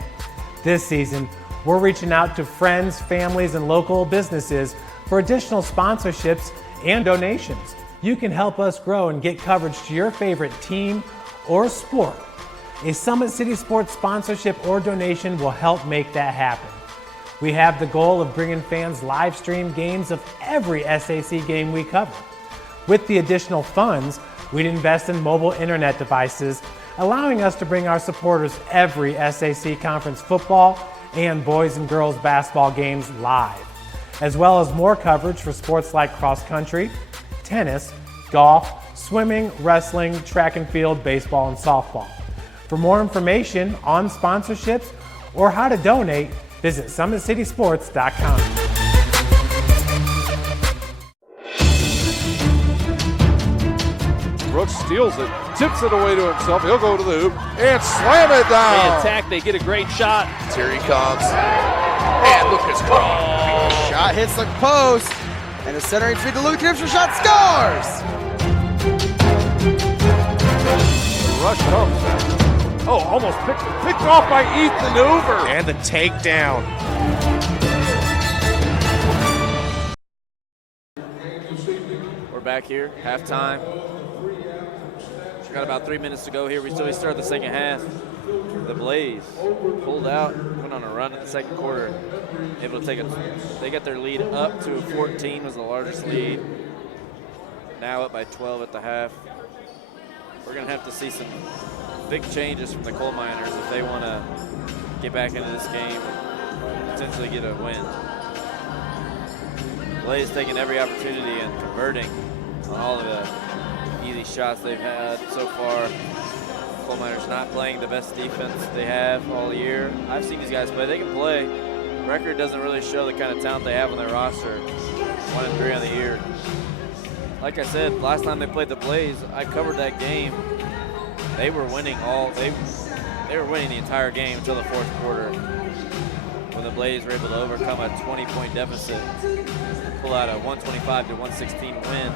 This season, we're reaching out to friends, families, and local businesses for additional sponsorships and donations. You can help us grow and get coverage to your favorite team or sport. A Summit City Sports sponsorship or donation will help make that happen. We have the goal of bringing fans live stream games of every SAC game we cover. With the additional funds, we'd invest in mobile internet devices, allowing us to bring our supporters every SAC conference football and boys and girls basketball games live, as well as more coverage for sports like cross country, tennis, golf, swimming, wrestling, track and field, baseball, and softball. For more information on sponsorships or how to donate, visit SummitCitySports.com. Brooks steals it, tips it away to himself. He'll go to the hoop and slam it They down. attack, they get a great shot. Here he comes. And Lucas Cross. Shot hits the post. And the centering feed to Luke Knipscher. Shot scores! Rush comes. Oh, almost picked off by Ethan Hoover. And the takedown. We're back here, halftime. We've got about 3 minutes to go here. We start the second half. The Blaze pulled out, went on a run in the second quarter. Able to they got their lead up to 14, was the largest lead. Now up by 12 at the half. We're gonna have to see some big changes from the Coal Miners if they want to get back into this game and potentially get a win. Blaze taking every opportunity and converting on all of the easy shots they've had so far. Coal Miners not playing the best defense they have all year. I've seen these guys play. They can play. Record doesn't really show the kind of talent they have on their roster. 1-3 on the year. Like I said, last time they played the Blaze, I covered that game. They were winning they were winning the entire game until the fourth quarter, when the Blaze were able to overcome a 20-point deficit, pull out a 125-116 win.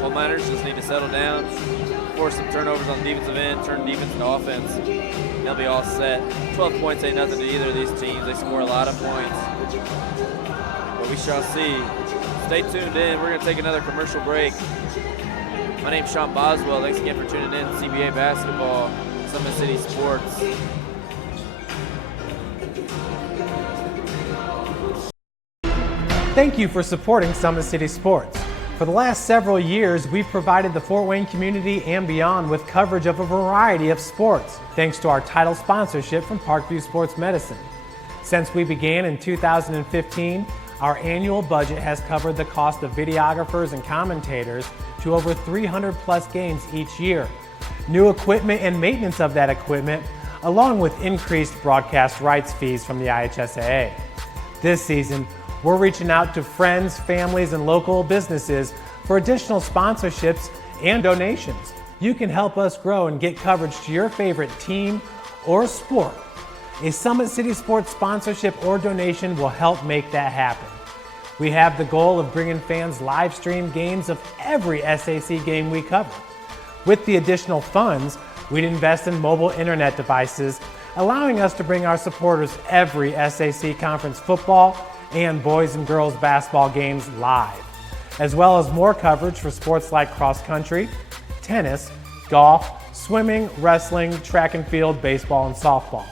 Coal Miners just need to settle down, force some turnovers on the defensive end, turn defense into offense. They'll be all set. 12 points ain't nothing to either of these teams. They score a lot of points, but we shall see. Stay tuned in. We're going to take another commercial break. My name's Sean Boswell. Thanks again for tuning in to CBA Basketball, Summit City Sports. Thank you for supporting Summit City Sports. For the last several years, we've provided the Fort Wayne community and beyond with coverage of a variety of sports, thanks to our title sponsorship from Parkview Sports Medicine. Since we began in 2015, our annual budget has covered the cost of videographers and commentators to over 300 plus games each year. New equipment and maintenance of that equipment, along with increased broadcast rights fees from the IHSAA. This season, we're reaching out to friends, families, and local businesses for additional sponsorships and donations. You can help us grow and get coverage to your favorite team or sport. A Summit City Sports sponsorship or donation will help make that happen. We have the goal of bringing fans live stream games of every SAC game we cover. With the additional funds, we'd invest in mobile internet devices, allowing us to bring our supporters every SAC conference football and boys and girls basketball games live, as well as more coverage for sports like cross country, tennis, golf, swimming, wrestling, track and field, baseball, and softball.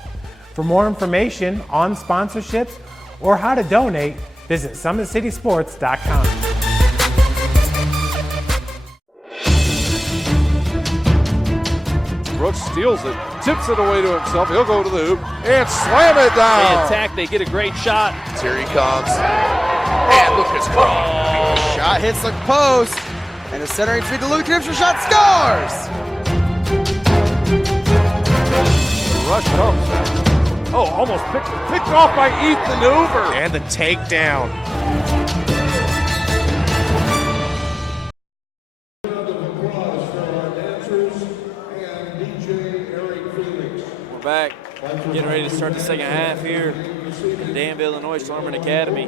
For more information on sponsorships or how to donate, visit summitcitysports.com. Brooks steals it, tips it away to himself. He'll go to the hoop and slam it They down. attack, they get a great shot. Here he comes. And Lucas Cross. Shot hits the post. And the center feed to Luke Knipster. Shot scores! Rush comes. Oh, almost picked off by Ethan Hoover. And the takedown. We're back, getting ready to start the second half here in Danville, Illinois, Schlarman Academy.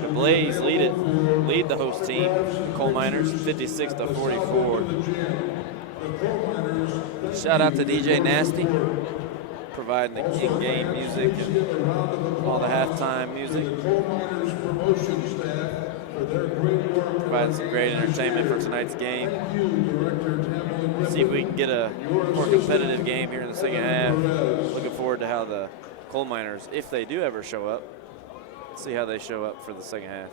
The Blaze lead the host team, Coal Miners, 56-44. Shout out to DJ Nasty, providing the in-game music and all the halftime music. Providing some great entertainment for tonight's game. See if we can get a more competitive game here in the second half. Looking forward to how the Coal Miners, if they do ever show up, see how they show up for the second half.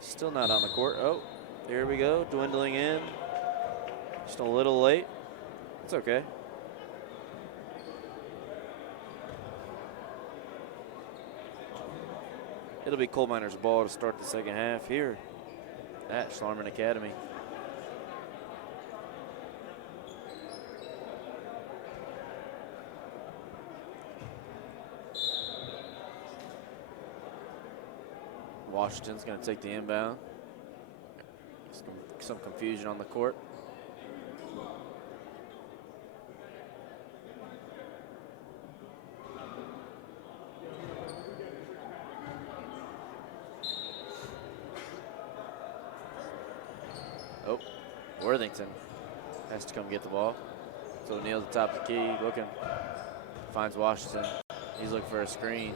Still not on the court. Oh, here we go, dwindling in. Just a little late. It's okay. It'll be Coal Miners' ball to start the second half here at Schlarman Academy. Washington's going to take the inbound. Some confusion on the court. Oh, Worthington has to come get the ball. So O'Neal at the top of the key, looking, finds Washington. He's looking for a screen.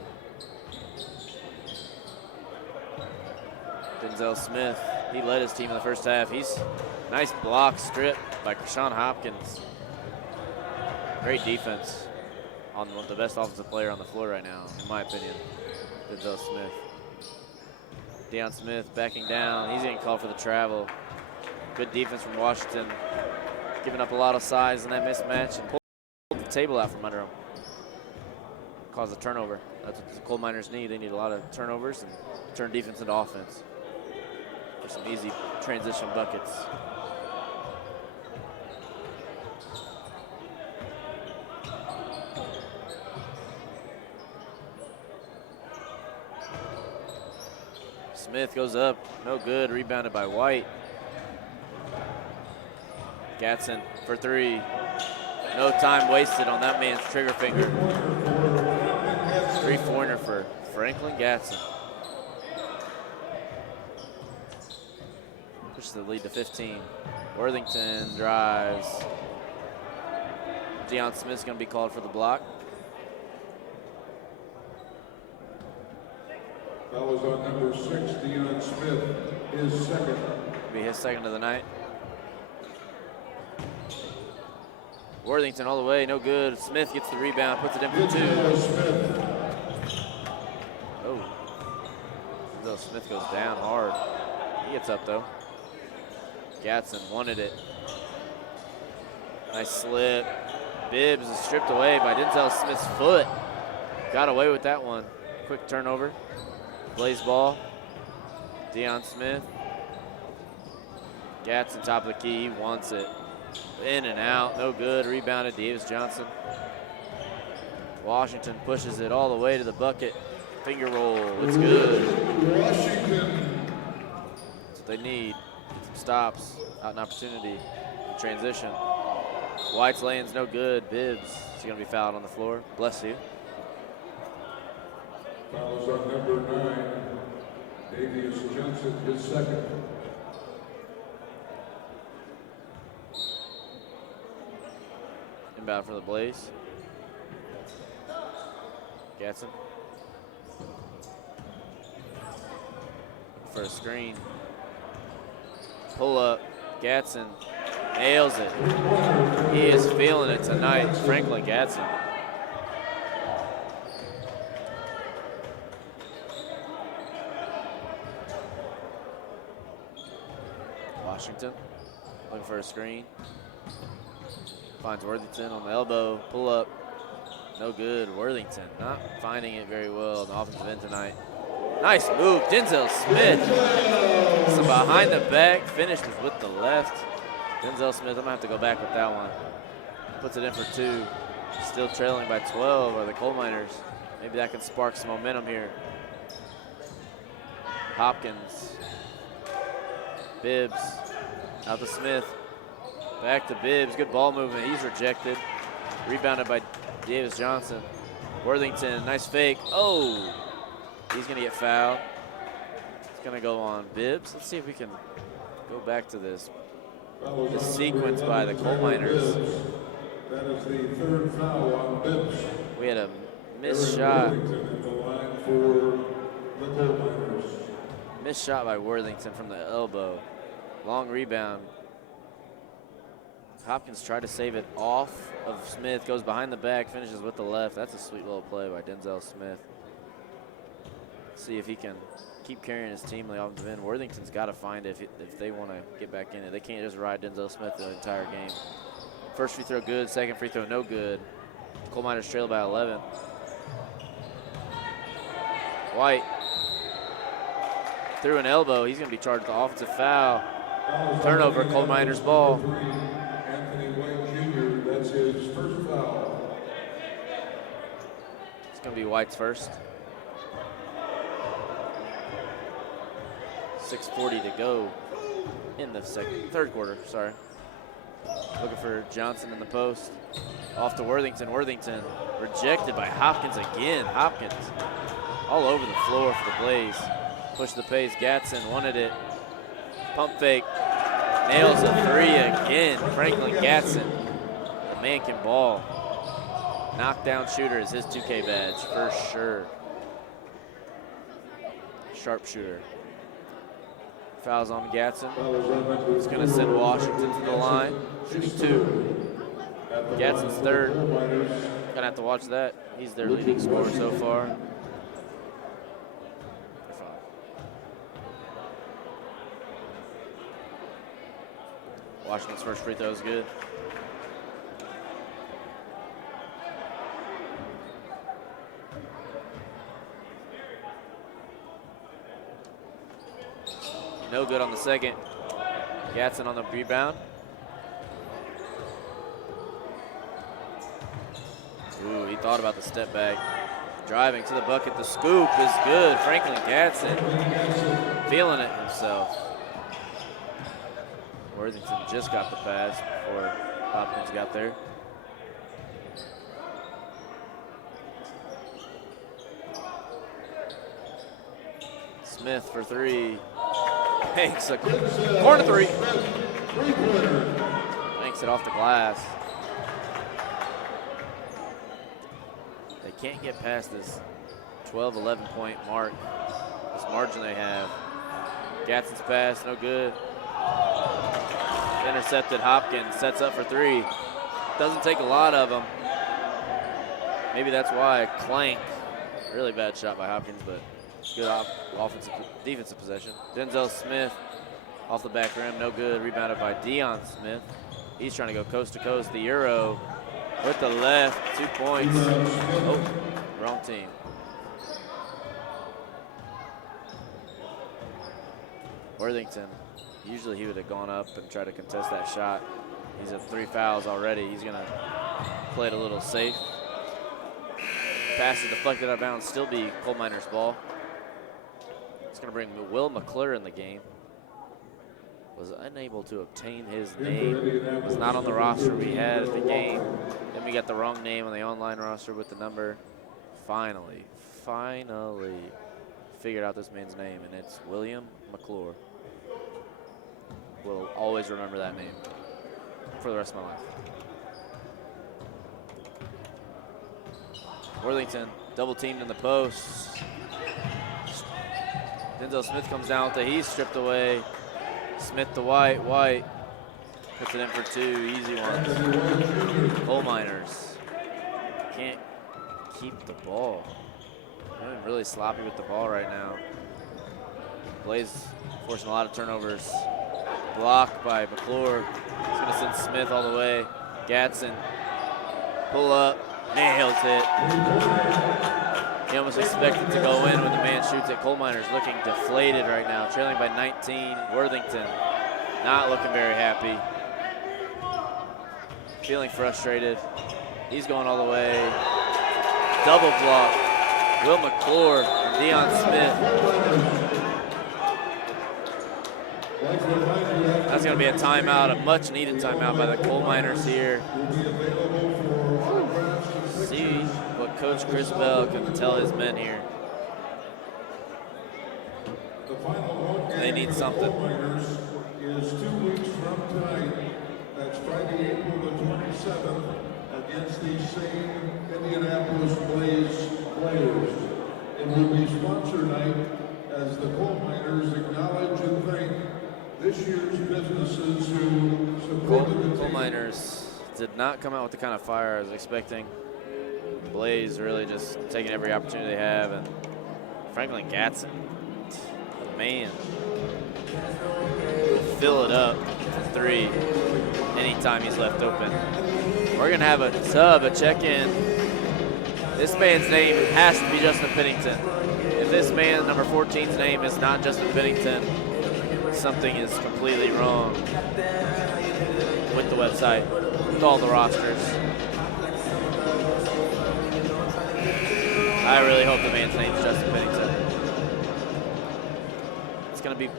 Denzel Smith, he led his team in the first half. He's nice block strip by Krishan Hopkins. Great defense on the best offensive player on the floor right now, in my opinion, Denzel Smith. Deion Smith backing down. He's getting called for the travel. Good defense from Washington, giving up a lot of size in that mismatch and pulled the table out from under him. Caused a turnover. That's what the Coal Miners need. They need a lot of turnovers and turn defense into offense. For some easy transition buckets. Smith goes up, no good, rebounded by White. Gatson for three. No time wasted on that man's trigger finger. Three-pointer for Franklin Gatson. Pushes the lead to 15. Worthington drives. Deion Smith's going to be called for the block. That was on number 6, Deion Smith, his second. Be his second of the night. Worthington all the way, no good. Smith gets the rebound, puts it in for two. Oh, Denzel Smith goes down hard. gets up, though. Gatson wanted it. Nice slip. Bibbs is stripped away by Denzel Smith's foot. Got away with that one. Quick turnover. Blaze ball. Deion Smith. Gatson top of the key. He wants it. In and out. No good. Rebounded Davis Johnson. Washington pushes it all the way to the bucket. Finger roll. It's good. That's what they need. Some stops. Out an opportunity. Transition. White's laying's no good. Bibbs is going to be fouled on the floor. Bless you. Fouls on number 9, Davis Johnson, his second. Inbound for the Blaze. Gatson. For a screen. Pull up. Gatson nails it. He is feeling it tonight. Franklin Gatson. Washington looking for a screen. Finds Worthington on the elbow. Pull up. No good. Worthington not finding it very well on the offensive end tonight. Nice move. Denzel Smith. Some behind the back. Finished with the left. Denzel Smith, I'm going to have to go back with that one. Puts it in for 2. Still trailing by 12 are the Coal Miners. Maybe that can spark some momentum here. Hopkins. Bibbs. Out to Smith. Back to Bibbs. Good ball movement. He's rejected. Rebounded by Davis Johnson. Worthington. Nice fake. Oh. He's going to get fouled. It's going to go on Bibbs. Let's see if we can go back to this. The sequence by the Coal Miners. That is the 3rd foul on Bibbs. We had a missed shot. Missed shot by Worthington from the elbow. Long rebound. Hopkins tried to save it off of Smith. Goes behind the back. Finishes with the left. That's a sweet little play by Denzel Smith. See if he can keep carrying his team on the offensive end. Worthington's got to find it if they want to get back in it. They can't just ride Denzel Smith the entire game. First free throw good, second free throw no good. Coal Miners trail by 11. White threw an elbow. He's going to be charged with the offensive foul. Turnover, Coal Miners ball. Anthony White Jr., that's his 1st foul. It's going to be White's first. 6:40 to go in the 3rd quarter, sorry. Looking for Johnson in the post. Off to Worthington. Worthington rejected by Hopkins again. Hopkins all over the floor for the Blaze. Push the pace. Gatson wanted it. Pump fake. Nails a 3 again. Franklin Gatson. The man can ball. Knockdown shooter is his 2K badge for sure. Sharpshooter. Fouls on Gatson. It's going to send Washington to the line. Shooting 2. Gatson's 3rd. Going to have to watch that. He's their leading scorer so far. Washington's first free throw is good. No good on the second. Gatson on the rebound. Ooh, he thought about the step back. Driving to the bucket. The scoop is good. Franklin Gatson feeling it himself. Worthington just got the pass before Hopkins got there. Smith for 3. Makes a corner 3. Makes it off the glass. They can't get past this 12, 11 point mark. This margin they have. Gatson's pass, no good. Intercepted. Hopkins sets up for 3. Doesn't take a lot of them. Maybe that's why. Clank. Really bad shot by Hopkins, but Good defensive possession. Denzel Smith off the back rim, no good. Rebounded by Deion Smith. He's trying to go coast to coast. The Euro with the left, 2 points. Oh, wrong team. Worthington, usually he would have gone up and tried to contest that shot. He's at 3 fouls already. He's gonna play it a little safe. Pass is deflected out of bounds, still be Coal Miners' ball. It's gonna bring Will McClure in the game. Was unable to obtain his name. Was not on the roster we had at the game. Then we got the wrong name on the online roster with the number. Finally figured out this man's name, and it's William McClure. Will always remember that name for the rest of my life. Worthington double teamed in the post. Denzel Smith comes down with it. He's stripped away. Smith to White. White puts it in for 2 easy ones. Coal Miners can't keep the ball. They're really sloppy with the ball right now. Blaze forcing a lot of turnovers. Blocked by McClure. He's going to send Smith all the way. Gatson, pull up, nails it. He almost expected to go in when the man shoots it. Coal Miners looking deflated right now, trailing by 19. Worthington not looking very happy. Feeling frustrated. He's going all the way. Double block. Will McClure and Deion Smith. That's going to be a timeout, a much needed timeout by the Coal Miners here. See what Coach Chris Bell can tell his men here. They need something. Is 2 weeks from tonight. That's Friday, April the 27th, against these same Indianapolis Blaze players. It will be sponsor night as the Coal Miners acknowledge and thank this year's businesses who supported the team. Coal Miners did not come out with the kind of fire I was expecting. Blaze really just taking every opportunity they have, and Franklin Gatson, the man, will fill it up to 3 anytime he's left open. We're gonna have a check-in. This man's name has to be Justin Pennington. If this man, number 14's name is not Justin Pennington, something is completely wrong with the website, with all the rosters. I really hope the man's name is Justin Pennington. It's going to be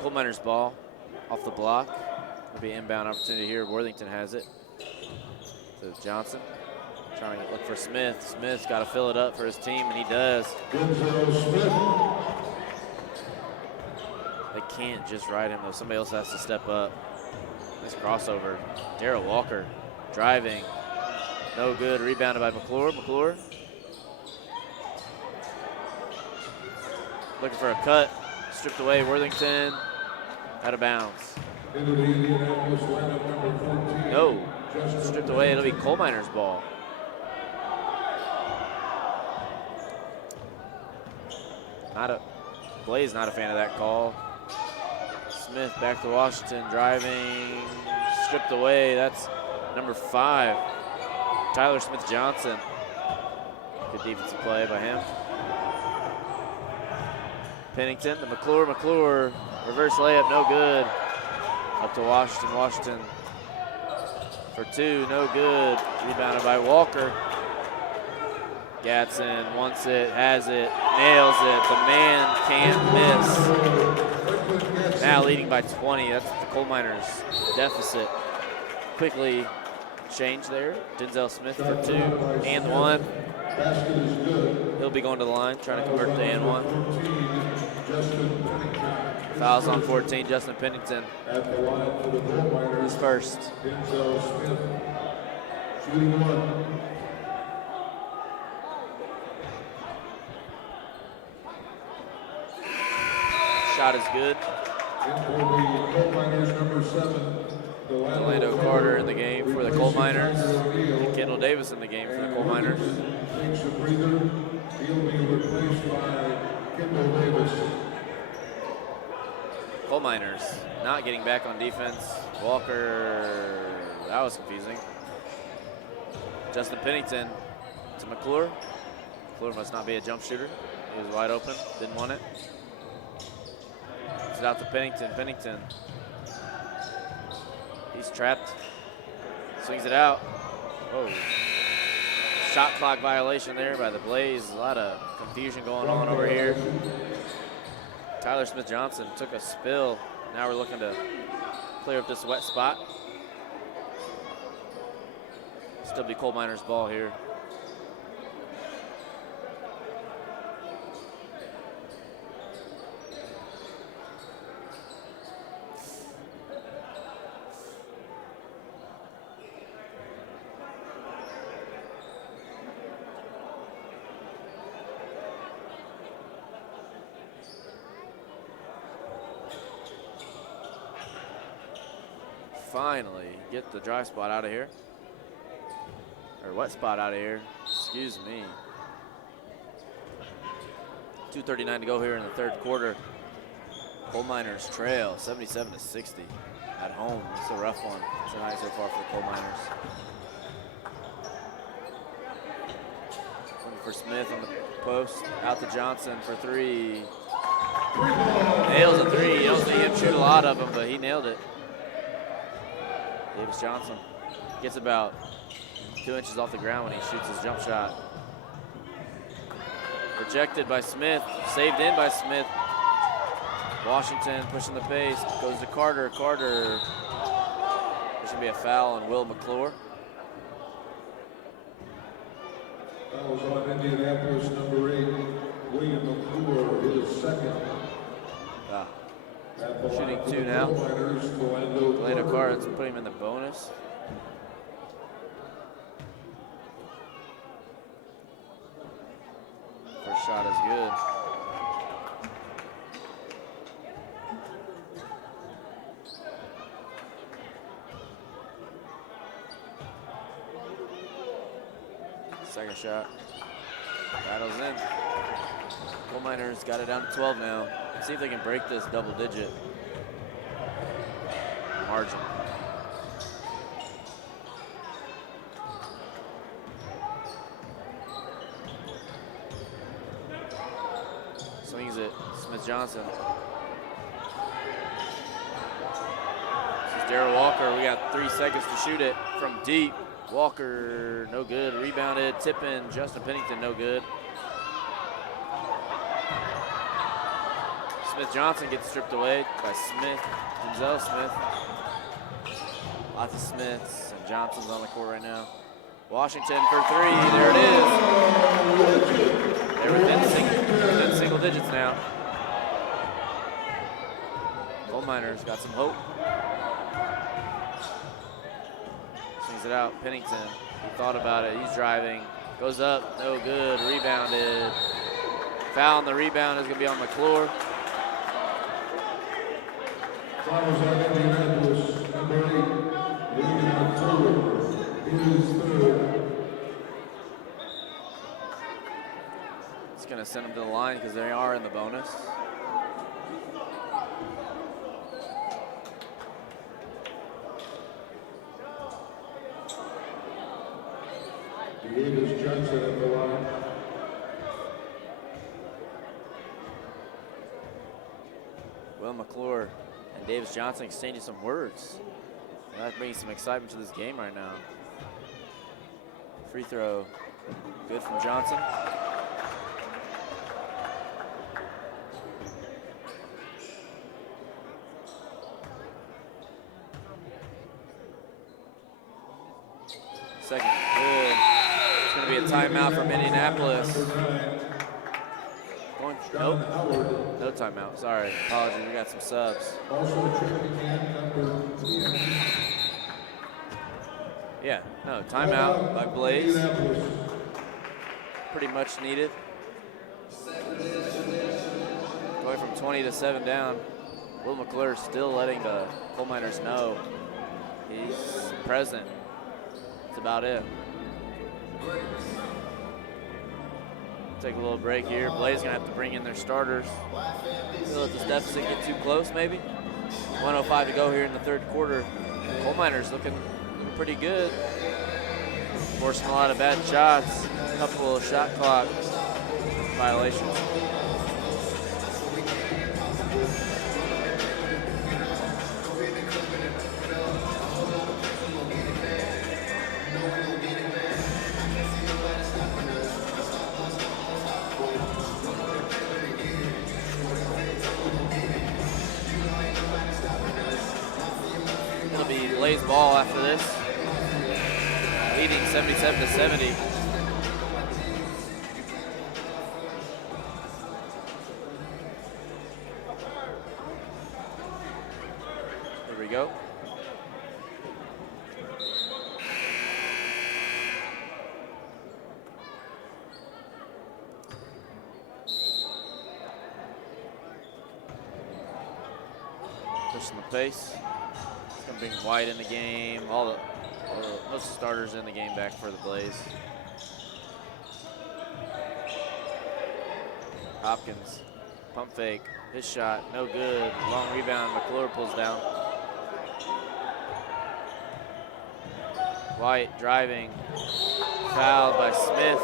Coal Miners' ball off the block. It'll be an inbound opportunity here. Worthington has it. So Johnson trying to look for Smith. Smith's got to fill it up for his team, and he does. They can't just ride him, though. Somebody else has to step up. Nice crossover. Darrell Walker driving. No good. Rebounded by McClure. McClure looking for a cut. Stripped away. Worthington out of bounds. No. Stripped away. It'll be Coal Miners' ball. Blaze not a fan of that call. Smith back to Washington, driving, stripped away. That's number 5, Tyler Smith-Johnson. Good defensive play by him. Pennington to McClure. McClure, reverse layup, no good. Up to Washington. Washington for 2, no good. Rebounded by Walker. Gatson wants it, has it, nails it. The man can't miss. Now leading by 20. That's the Coal Miners deficit. Quickly change there. Denzel Smith for 2 and 1. He'll be going to the line, trying to convert to and 1. Fouls on 14, Justin Pennington. He's first. Shot is good. Delano Carter in the game for the Coal Miners. And Kendall Davis in the game for the Coal Miners. Coal Miners not getting back on defense. Walker, that was confusing. Justin Pennington to McClure. McClure must not be a jump shooter. He was wide open, didn't want it. It's out to Pennington. Pennington. He's trapped. Swings it out. Whoa. Shot clock violation there by the Blaze. A lot of confusion going on over here. Tyler Smith-Johnson took a spill. Now we're looking to clear up this wet spot. Still be Coal Miners' ball here. Finally get the dry spot out of here. Or wet spot out of here. Excuse me. 2:39 to go here in the third quarter. Coal Miners trail 77-60 at home. It's a rough one tonight so far for the Coal Miners. Looking for Smith on the post. Out to Johnson for three. Nails a three. You don't see him shoot a lot of them, but he nailed it. Davis Johnson gets about 2 inches off the ground when he shoots his jump shot. Rejected by Smith, saved in by Smith. Washington pushing the pace, goes to Carter. Carter, there should be a foul on Will McClure. That was on Indianapolis, number 8, William McClure, his second. Shooting 2 now. Orlando Cards put him in the bonus. First shot is good. Second shot. Battles in. Coal Miners got it down to 12 now. See if they can break this double-digit margin. Swings it, Smith-Johnson. This is Darrell Walker. We got 3 seconds to shoot it from deep. Walker, no good. Rebounded, tipping. Justin Pennington, no good. Smith-Johnson gets stripped away by Smith, Denzel Smith. Lots of Smiths and Johnsons on the court right now. Washington for 3, there it is. They're within single digits now. Coal Miners got some hope. Swings it out, Pennington. He thought about it, he's driving. Goes up, no good, rebounded. Foul on the rebound is gonna be on McClure. Fouls on Indianapolis, number 8, William McClure, his third. It's going to send them to the line because they are in the bonus. Davis Johnson at the line. Will McClure and Davis Johnson exchanging some words. And that brings some excitement to this game right now. Free throw, good from Johnson. Second, good. It's going to be a timeout from Indianapolis. Nope, no timeout, sorry, apologies, we got some subs. Yeah, no, timeout by Blaze. Pretty much needed. Going from 20 to 7 down. Will McClure still letting the Coal Miners know he's present. That's about it. Take a little break here. Blaze gonna have to bring in their starters. Don't let this deficit get too close, maybe. 1:05 to go here in the third quarter. Coal Miners looking pretty good. Forcing a lot of bad shots. A couple of shot clock violations. It'll be Lay's ball after this. Leading 77-70. There we go. Pushing the pace. It's gonna bring White in the game. Most starters in the game back for the Blaze. Hopkins, pump fake, his shot, no good. Long rebound, McClure pulls down. White driving, fouled by Smith.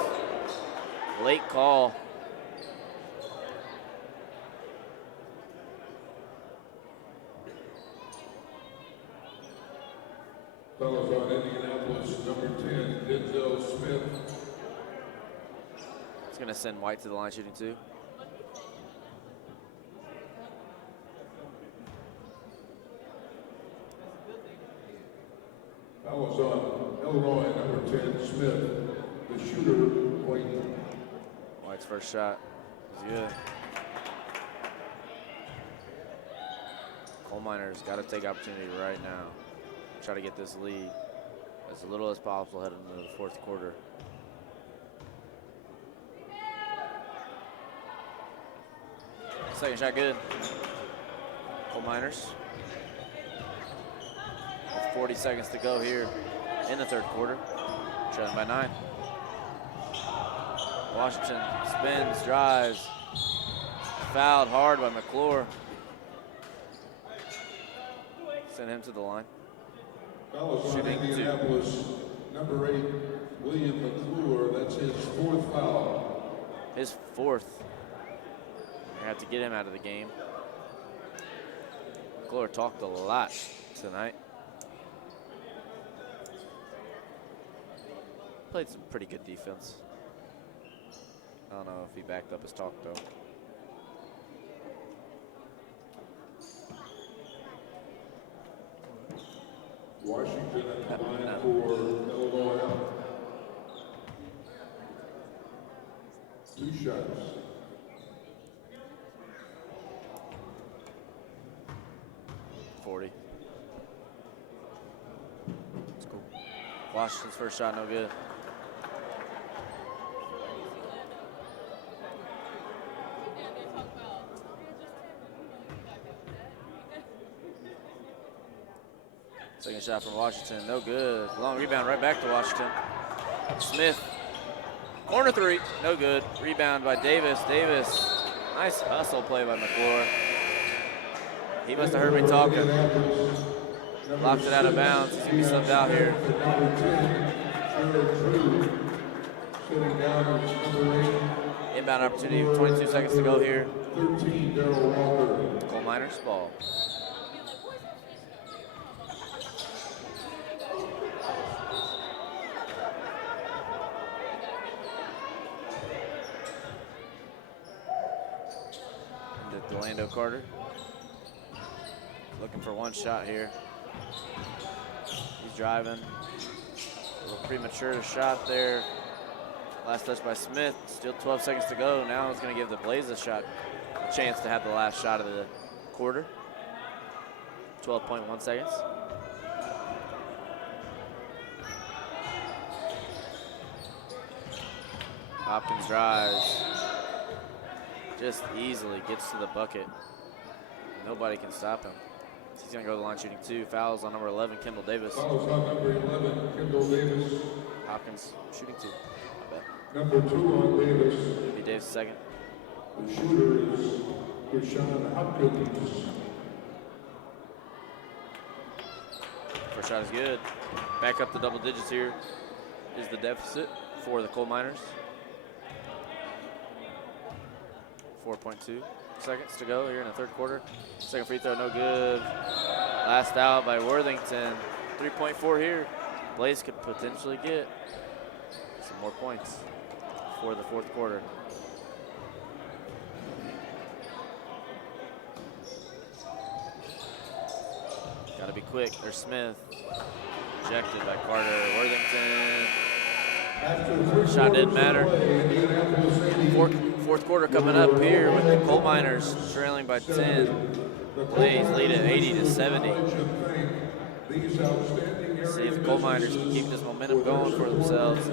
Late call. Fellas on Indianapolis, number 10, Denzel Smith. It's gonna send White to the line shooting two. Fellas on Illinois, number 10, Smith, the shooter, White. White's first shot is good. Coal Miners got to take opportunity right now. Try to get this lead as little as possible heading into the fourth quarter. Second shot good. Coal Miners. With 40 seconds to go here in the third quarter. Trailing by 9. Washington spins, drives. Fouled hard by McClure. Send him to the line. Fellas on Indianapolis, number 8, William McClure. That's his 4th foul. His 4th. I have to get him out of the game. McClure talked a lot tonight. Played some pretty good defense. I don't know if he backed up his talk though. Washington at the line for Illinois. 2 shots. That's cool. Washington's first shot, no good. Second shot from Washington, no good. Long rebound right back to Washington. Smith, corner 3, no good. Rebound by Davis. Davis, nice hustle play by McClure. He must have heard me talking. Locked it out of bounds. He's going to be subbed out here. Inbound opportunity, 22 seconds to go here. Coal Miners ball. Delando Carter. Looking for one shot here. He's driving. A little premature shot there. Last touch by Smith. Still 12 seconds to go. Now it's going to give the Blaze a chance to have the last shot of the quarter. 12.1 seconds. Hopkins drives. Just easily gets to the bucket. Nobody can stop him. He's going to go to the line shooting 2. Fouls on number 11, Kendall Davis. Fouls on number 11, Kendall Davis. Hopkins shooting 2. I bet. Number 2 on Davis. Maybe Davis second. The shooter is Rashawn Hopkins. First shot is good. Back up to double digits here is the deficit for the coal miners. 4.2 seconds to go here in the third quarter. Second free throw, no good. Last out by Worthington. 3.4 here. Blaze could potentially get some more points for the fourth quarter. Got to be quick. There's Smith. Ejected by Carter. Worthington. Shot didn't matter. Fourth quarter coming up here with the coal miners trailing by 10. Blaze lead at 80-70. See if the coal miners can keep this momentum going for themselves.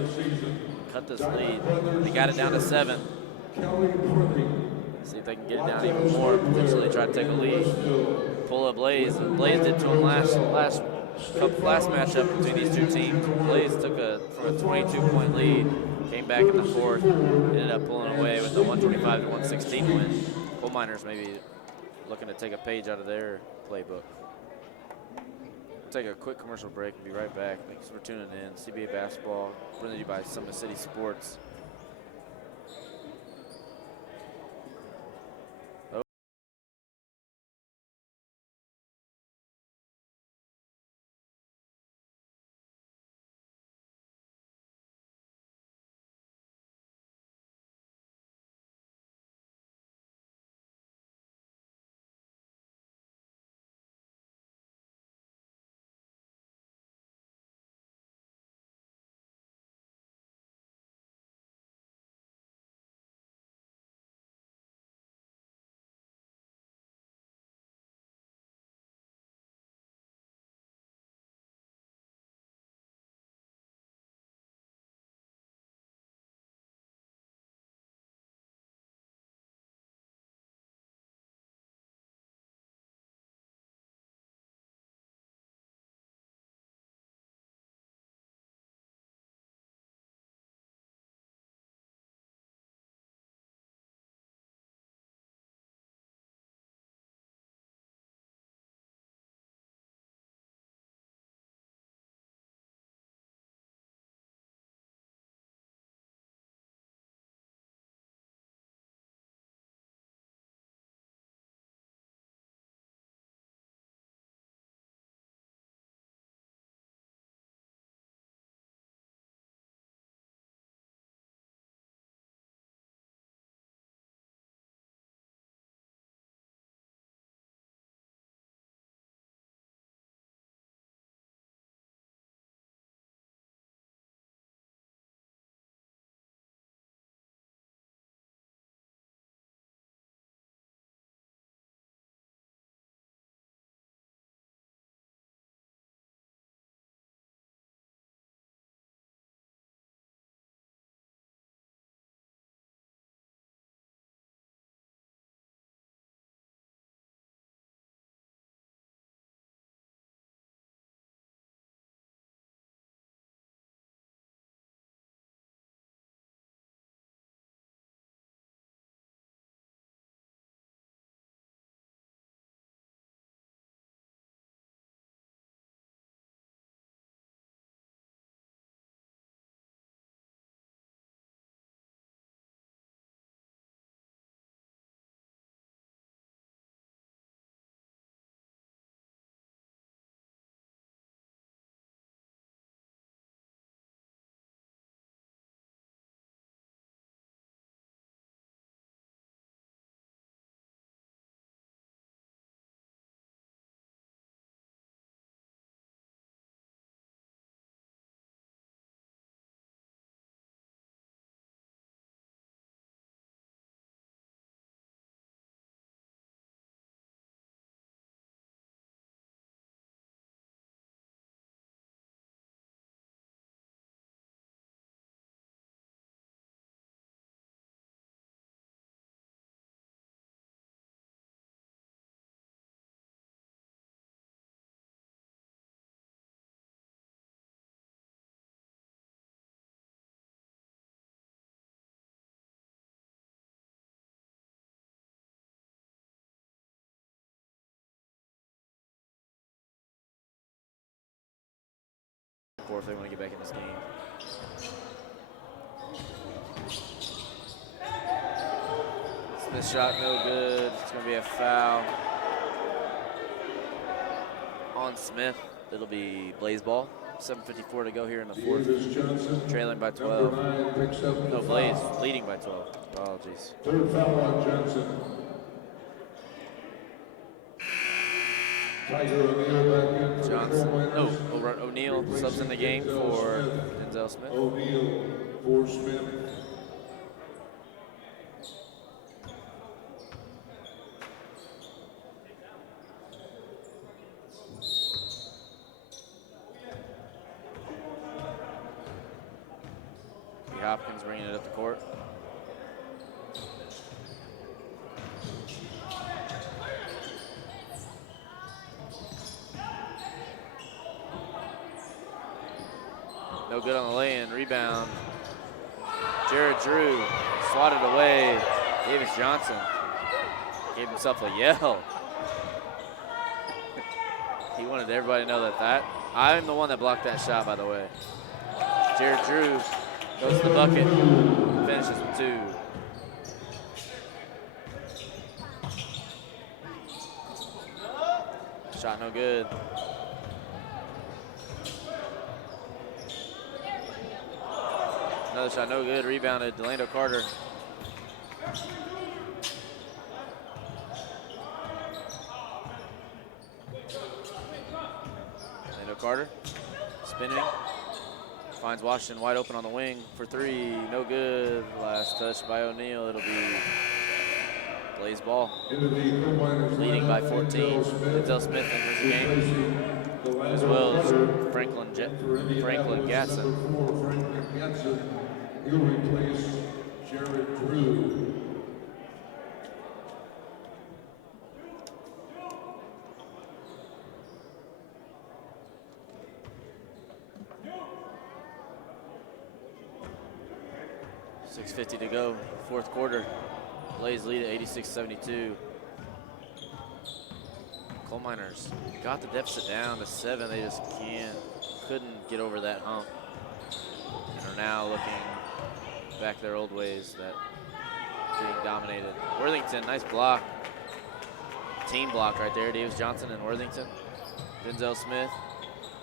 Cut this lead. They got it down to 7. See if they can get it down even more. Potentially try to take a lead. Pull up Blaze. Blaze did to him last matchup between these two teams. Blaze took from a 22-point lead, came back in the fourth, ended up pulling away with a 125-116 win. Coal miners maybe looking to take a page out of their playbook. We'll take a quick commercial break and be right back. Thanks for tuning in. CBA basketball brought to you by Summit City Sports. 4 if they want to get back in this game. Smith shot no good. It's going to be a foul on Smith. It'll be Blaze ball. 7:54 to go here in the fourth. Trailing by 12. No, Blaze leading by 12. Apologies. Third foul on Johnson. Tiger O'Neal back in for Johnson. Hornets. O'Neal subs in the game for Denzel Smith. O'Neal for Smith. Hopkins bringing it up the court. No good on the lay-in. Rebound. Jared Drew swatted away. Davis Johnson gave himself a yell. He wanted everybody to know that I'm the one that blocked that shot, by the way. Jared Drew goes to the bucket, finishes with 2. Shot no good. Another shot no good, rebounded Delando Carter. Delando Carter, spinning. Finds Washington wide open on the wing for 3, no good. Last touch by O'Neal, it'll be Blaze ball. Leading by 14. Denzel Smith enters the game, as well as Franklin Gatson. He'll replace Jared Drew. .650 to go, fourth quarter. Blaze lead at 86-72. Coal Miners got the deficit down to 7. They just couldn't get over that hump, and are now looking back their old ways, that getting dominated. Worthington, nice block. Team block right there. Davis Johnson and Worthington. Denzel Smith,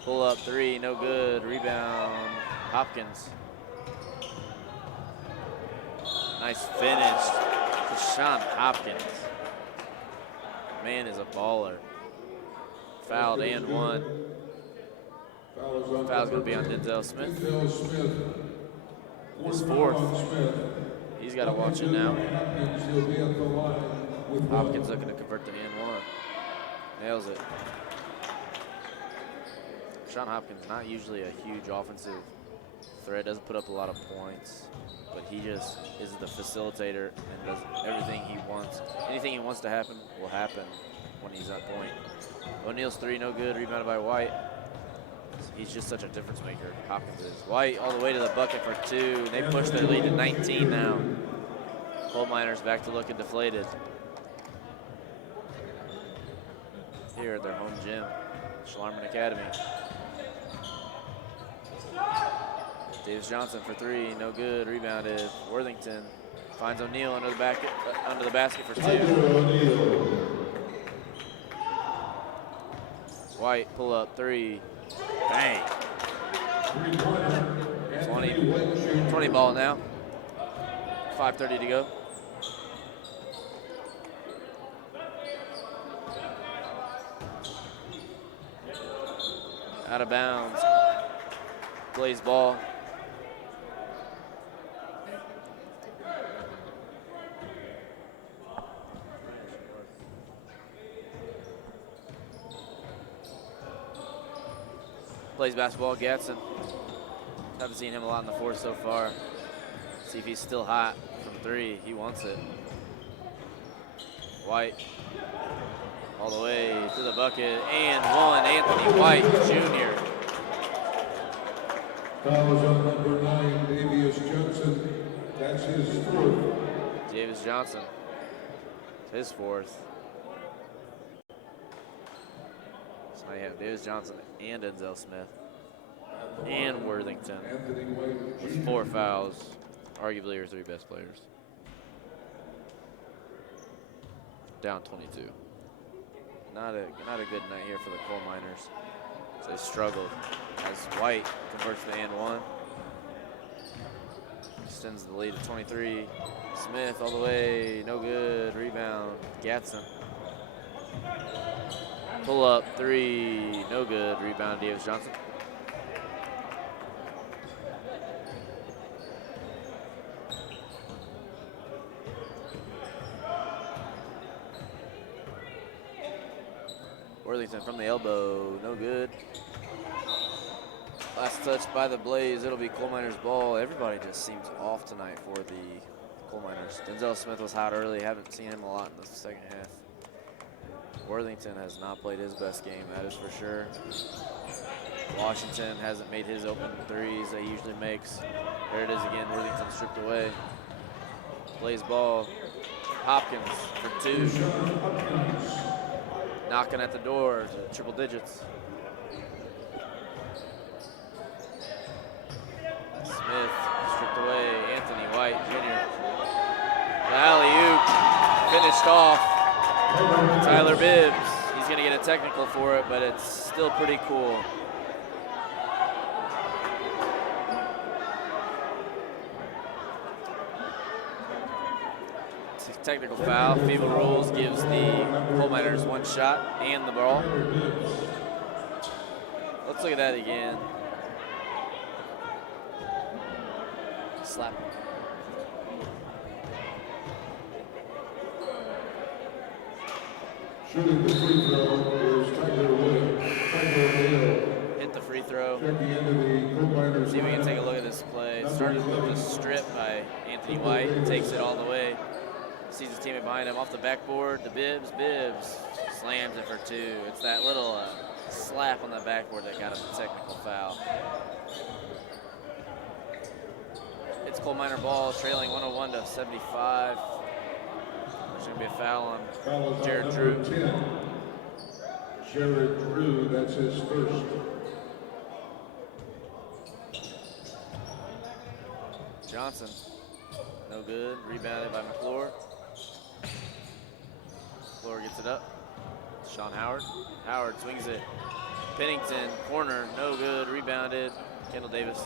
pull up 3, no good. Rebound, Hopkins. Nice finish to Sean Hopkins. Man is a baller. Fouled and 1. Foul's going to be on Denzel Smith. His 4th. He's got to watch it now. Hopkins looking to convert to and 1. Nails it. Sean Hopkins, not usually a huge offensive threat, doesn't put up a lot of points, but he just is the facilitator and does everything he wants. Anything he wants to happen will happen when he's at point. O'Neal's 3, no good, rebounded by White. He's just such a difference maker, Hopkins is. White all the way to the bucket for 2. They push their lead to 19 now. Coal Miners back to looking deflated here at their home gym, Schlarman Academy. Davis Johnson for 3, no good, rebounded. Worthington finds O'Neal under the basket for 2. White pull up 3, bang. 20 ball now. 5:30 to go. Out of bounds. Blaze ball. Plays basketball, Gatson. Haven't seen him a lot in the fourth so far. See if he's still hot from 3. He wants it. White all the way to the bucket, and 1, Anthony White Jr. Fouls on number 9, Davis Johnson. That's his 4th. Davis Johnson, his 4th. So now you have Davis Johnson and Denzel Smith. and Worthington with 4 fouls, arguably your 3 best players. Down 22. Not a good night here for the Coal Miners. So they struggled as White converts the and 1. Extends the lead to 23. Smith all the way, no good. Rebound, Gatson. Pull up 3, no good. Rebound, Davis Johnson. Worthington from the elbow, no good. Last touch by the Blaze, it'll be Coal Miners ball. Everybody just seems off tonight for the Coal Miners. Denzel Smith was hot early, haven't seen him a lot in the second half. Worthington has not played his best game, that is for sure. Washington hasn't made his open threes that he usually makes. There it is again, Worthington stripped away. Blaze ball, Hopkins for 2. Knocking at the door to triple digits. Smith stripped away. Anthony White Jr. The alley-oop finished off. Tyler Bibbs. He's going to get a technical for it, but it's still pretty cool. Technical foul. FIBA rules gives the Coal Miners 1 shot and the ball. Let's look at that again. Slap. Shooting the free throw is Tiger O'Neill. Hit the free throw. At the end of the Coal Miners. See if we can take a look at this play. Started with a strip by Anthony White. Takes it all the way. Sees his teammate behind him off the backboard. The Bibbs slams it for 2. It's that little slap on the backboard that got him a technical foul. It's Coal Miner ball, trailing 101 to 75. There's going to be a foul on Jared Drew. Jared Drew, that's his first. Johnson, no good. Rebounded by McClure. McClure gets it up. Sean Howard. Howard swings it. Pennington, corner, no good. Rebounded. Kendall Davis.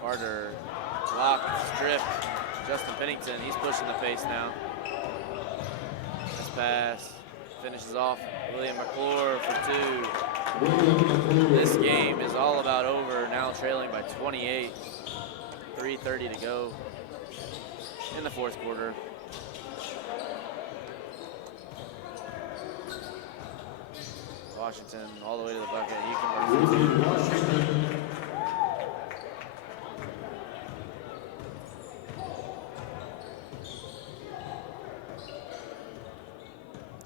Carter, blocked, stripped. Justin Pennington, he's pushing the pace now. Nice pass, finishes off William McClure for 2. This game is all about over, now trailing by 28. 3:30 to go in the 4th quarter. Washington all the way to the bucket. He can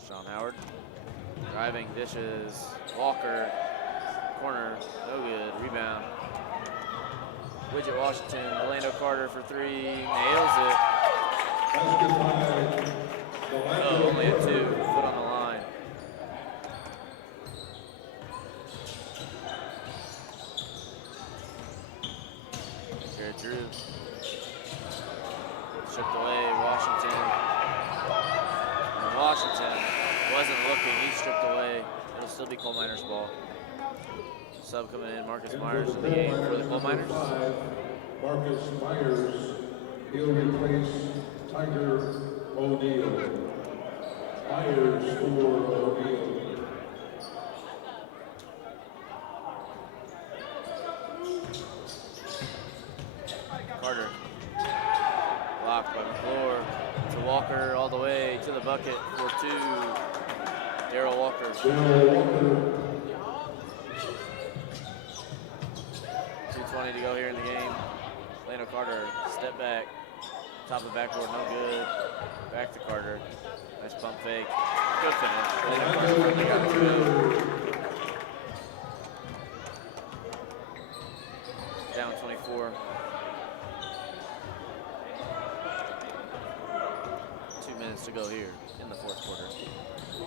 Sean Howard driving, dishes, Walker, corner, no good, rebound. Widget Washington, Orlando Carter for 3, nails it. Oh, only a 2, foot on the line. Jared Drew. Stripped away, Washington. And Washington wasn't looking, he stripped away. It'll still be Coal Miners ball. Sub coming in, Marcus Myers in the game for the Coal Miners. Marcus Myers, he'll replace Tiger O'Neill. Myers for O'Neill. Carter, blocked by McClure to Walker all the way to the bucket for 2. Darrell Walker. 2:20 to go here in the game. Orlando Carter, step back, top of the backboard, no good. Back to Carter. Nice pump fake. Good finish. Orlando Carter finally got through. Down 24. 2 minutes minutes to go here in the fourth quarter.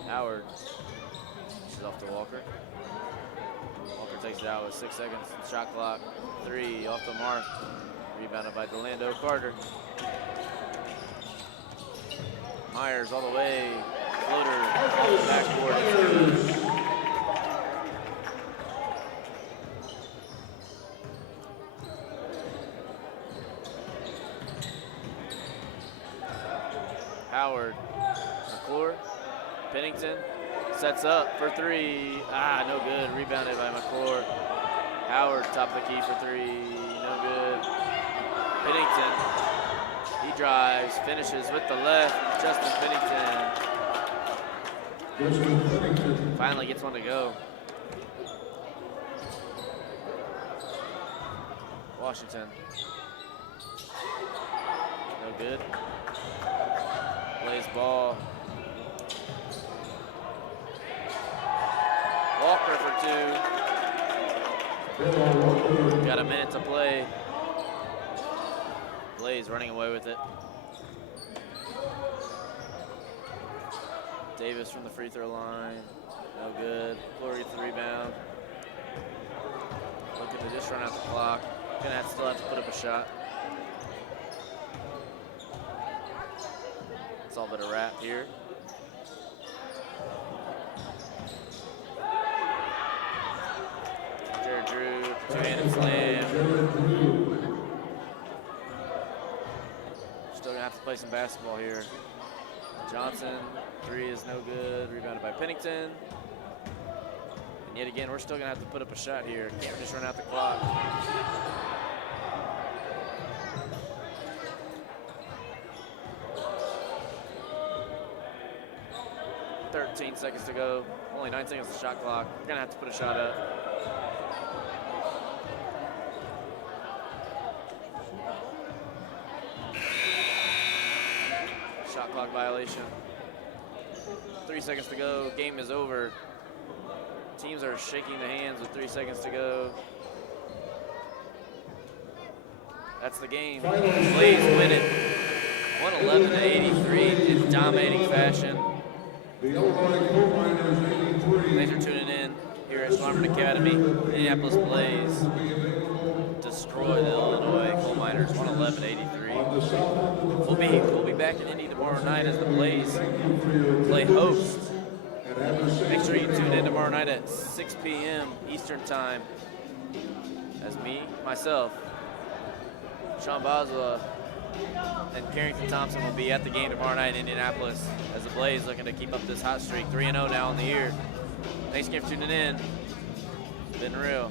Howard, she's off to Walker. Walker takes it out with 6 seconds. Shot clock, 3 off the mark. Rebounded by Delando Carter. Myers all the way. Floater, backboard. Howard, McClure, Pennington sets up for 3. No good. Rebounded by McClure. Howard, top of the key for 3. No good. Pennington, he drives, finishes with the left. Justin Pennington finally gets one to go. Washington, no good. Plays ball. Walker for 2. Got a minute to play. Blaze running away with it. Davis from the free throw line. No good. Fleury gets the rebound. Looking to just run out the clock. Gonna still have to put up a shot. It's all but a wrap here. Jared Drew, two-handed slam. Still gonna have to play some basketball here. Johnson, 3 is no good. Rebounded by Pennington. And yet again, we're still gonna have to put up a shot here. Can't just run out the clock. 13 seconds to go. Only 9 seconds to shot clock. We're gonna have to put a shot up. Shot clock violation. 3 seconds to go. Game is over. Teams are shaking the hands with 3 seconds to go. That's the game. Blaze win it. 111-83 in dominating fashion. Thanks for tuning in here at Schlarman Academy. Indianapolis Blaze destroy the Illinois Coal Miners 111-83. We'll be back in Indy tomorrow night as the Blaze play host. Make sure you tune in tomorrow night at 6 p.m. Eastern Time as myself, Sean Boswell, and Carrington Thompson will be at the game tomorrow night in Indianapolis as the Blaze looking to keep up this hot streak. 3-0 now in the year. Thanks again for tuning in. It's been real.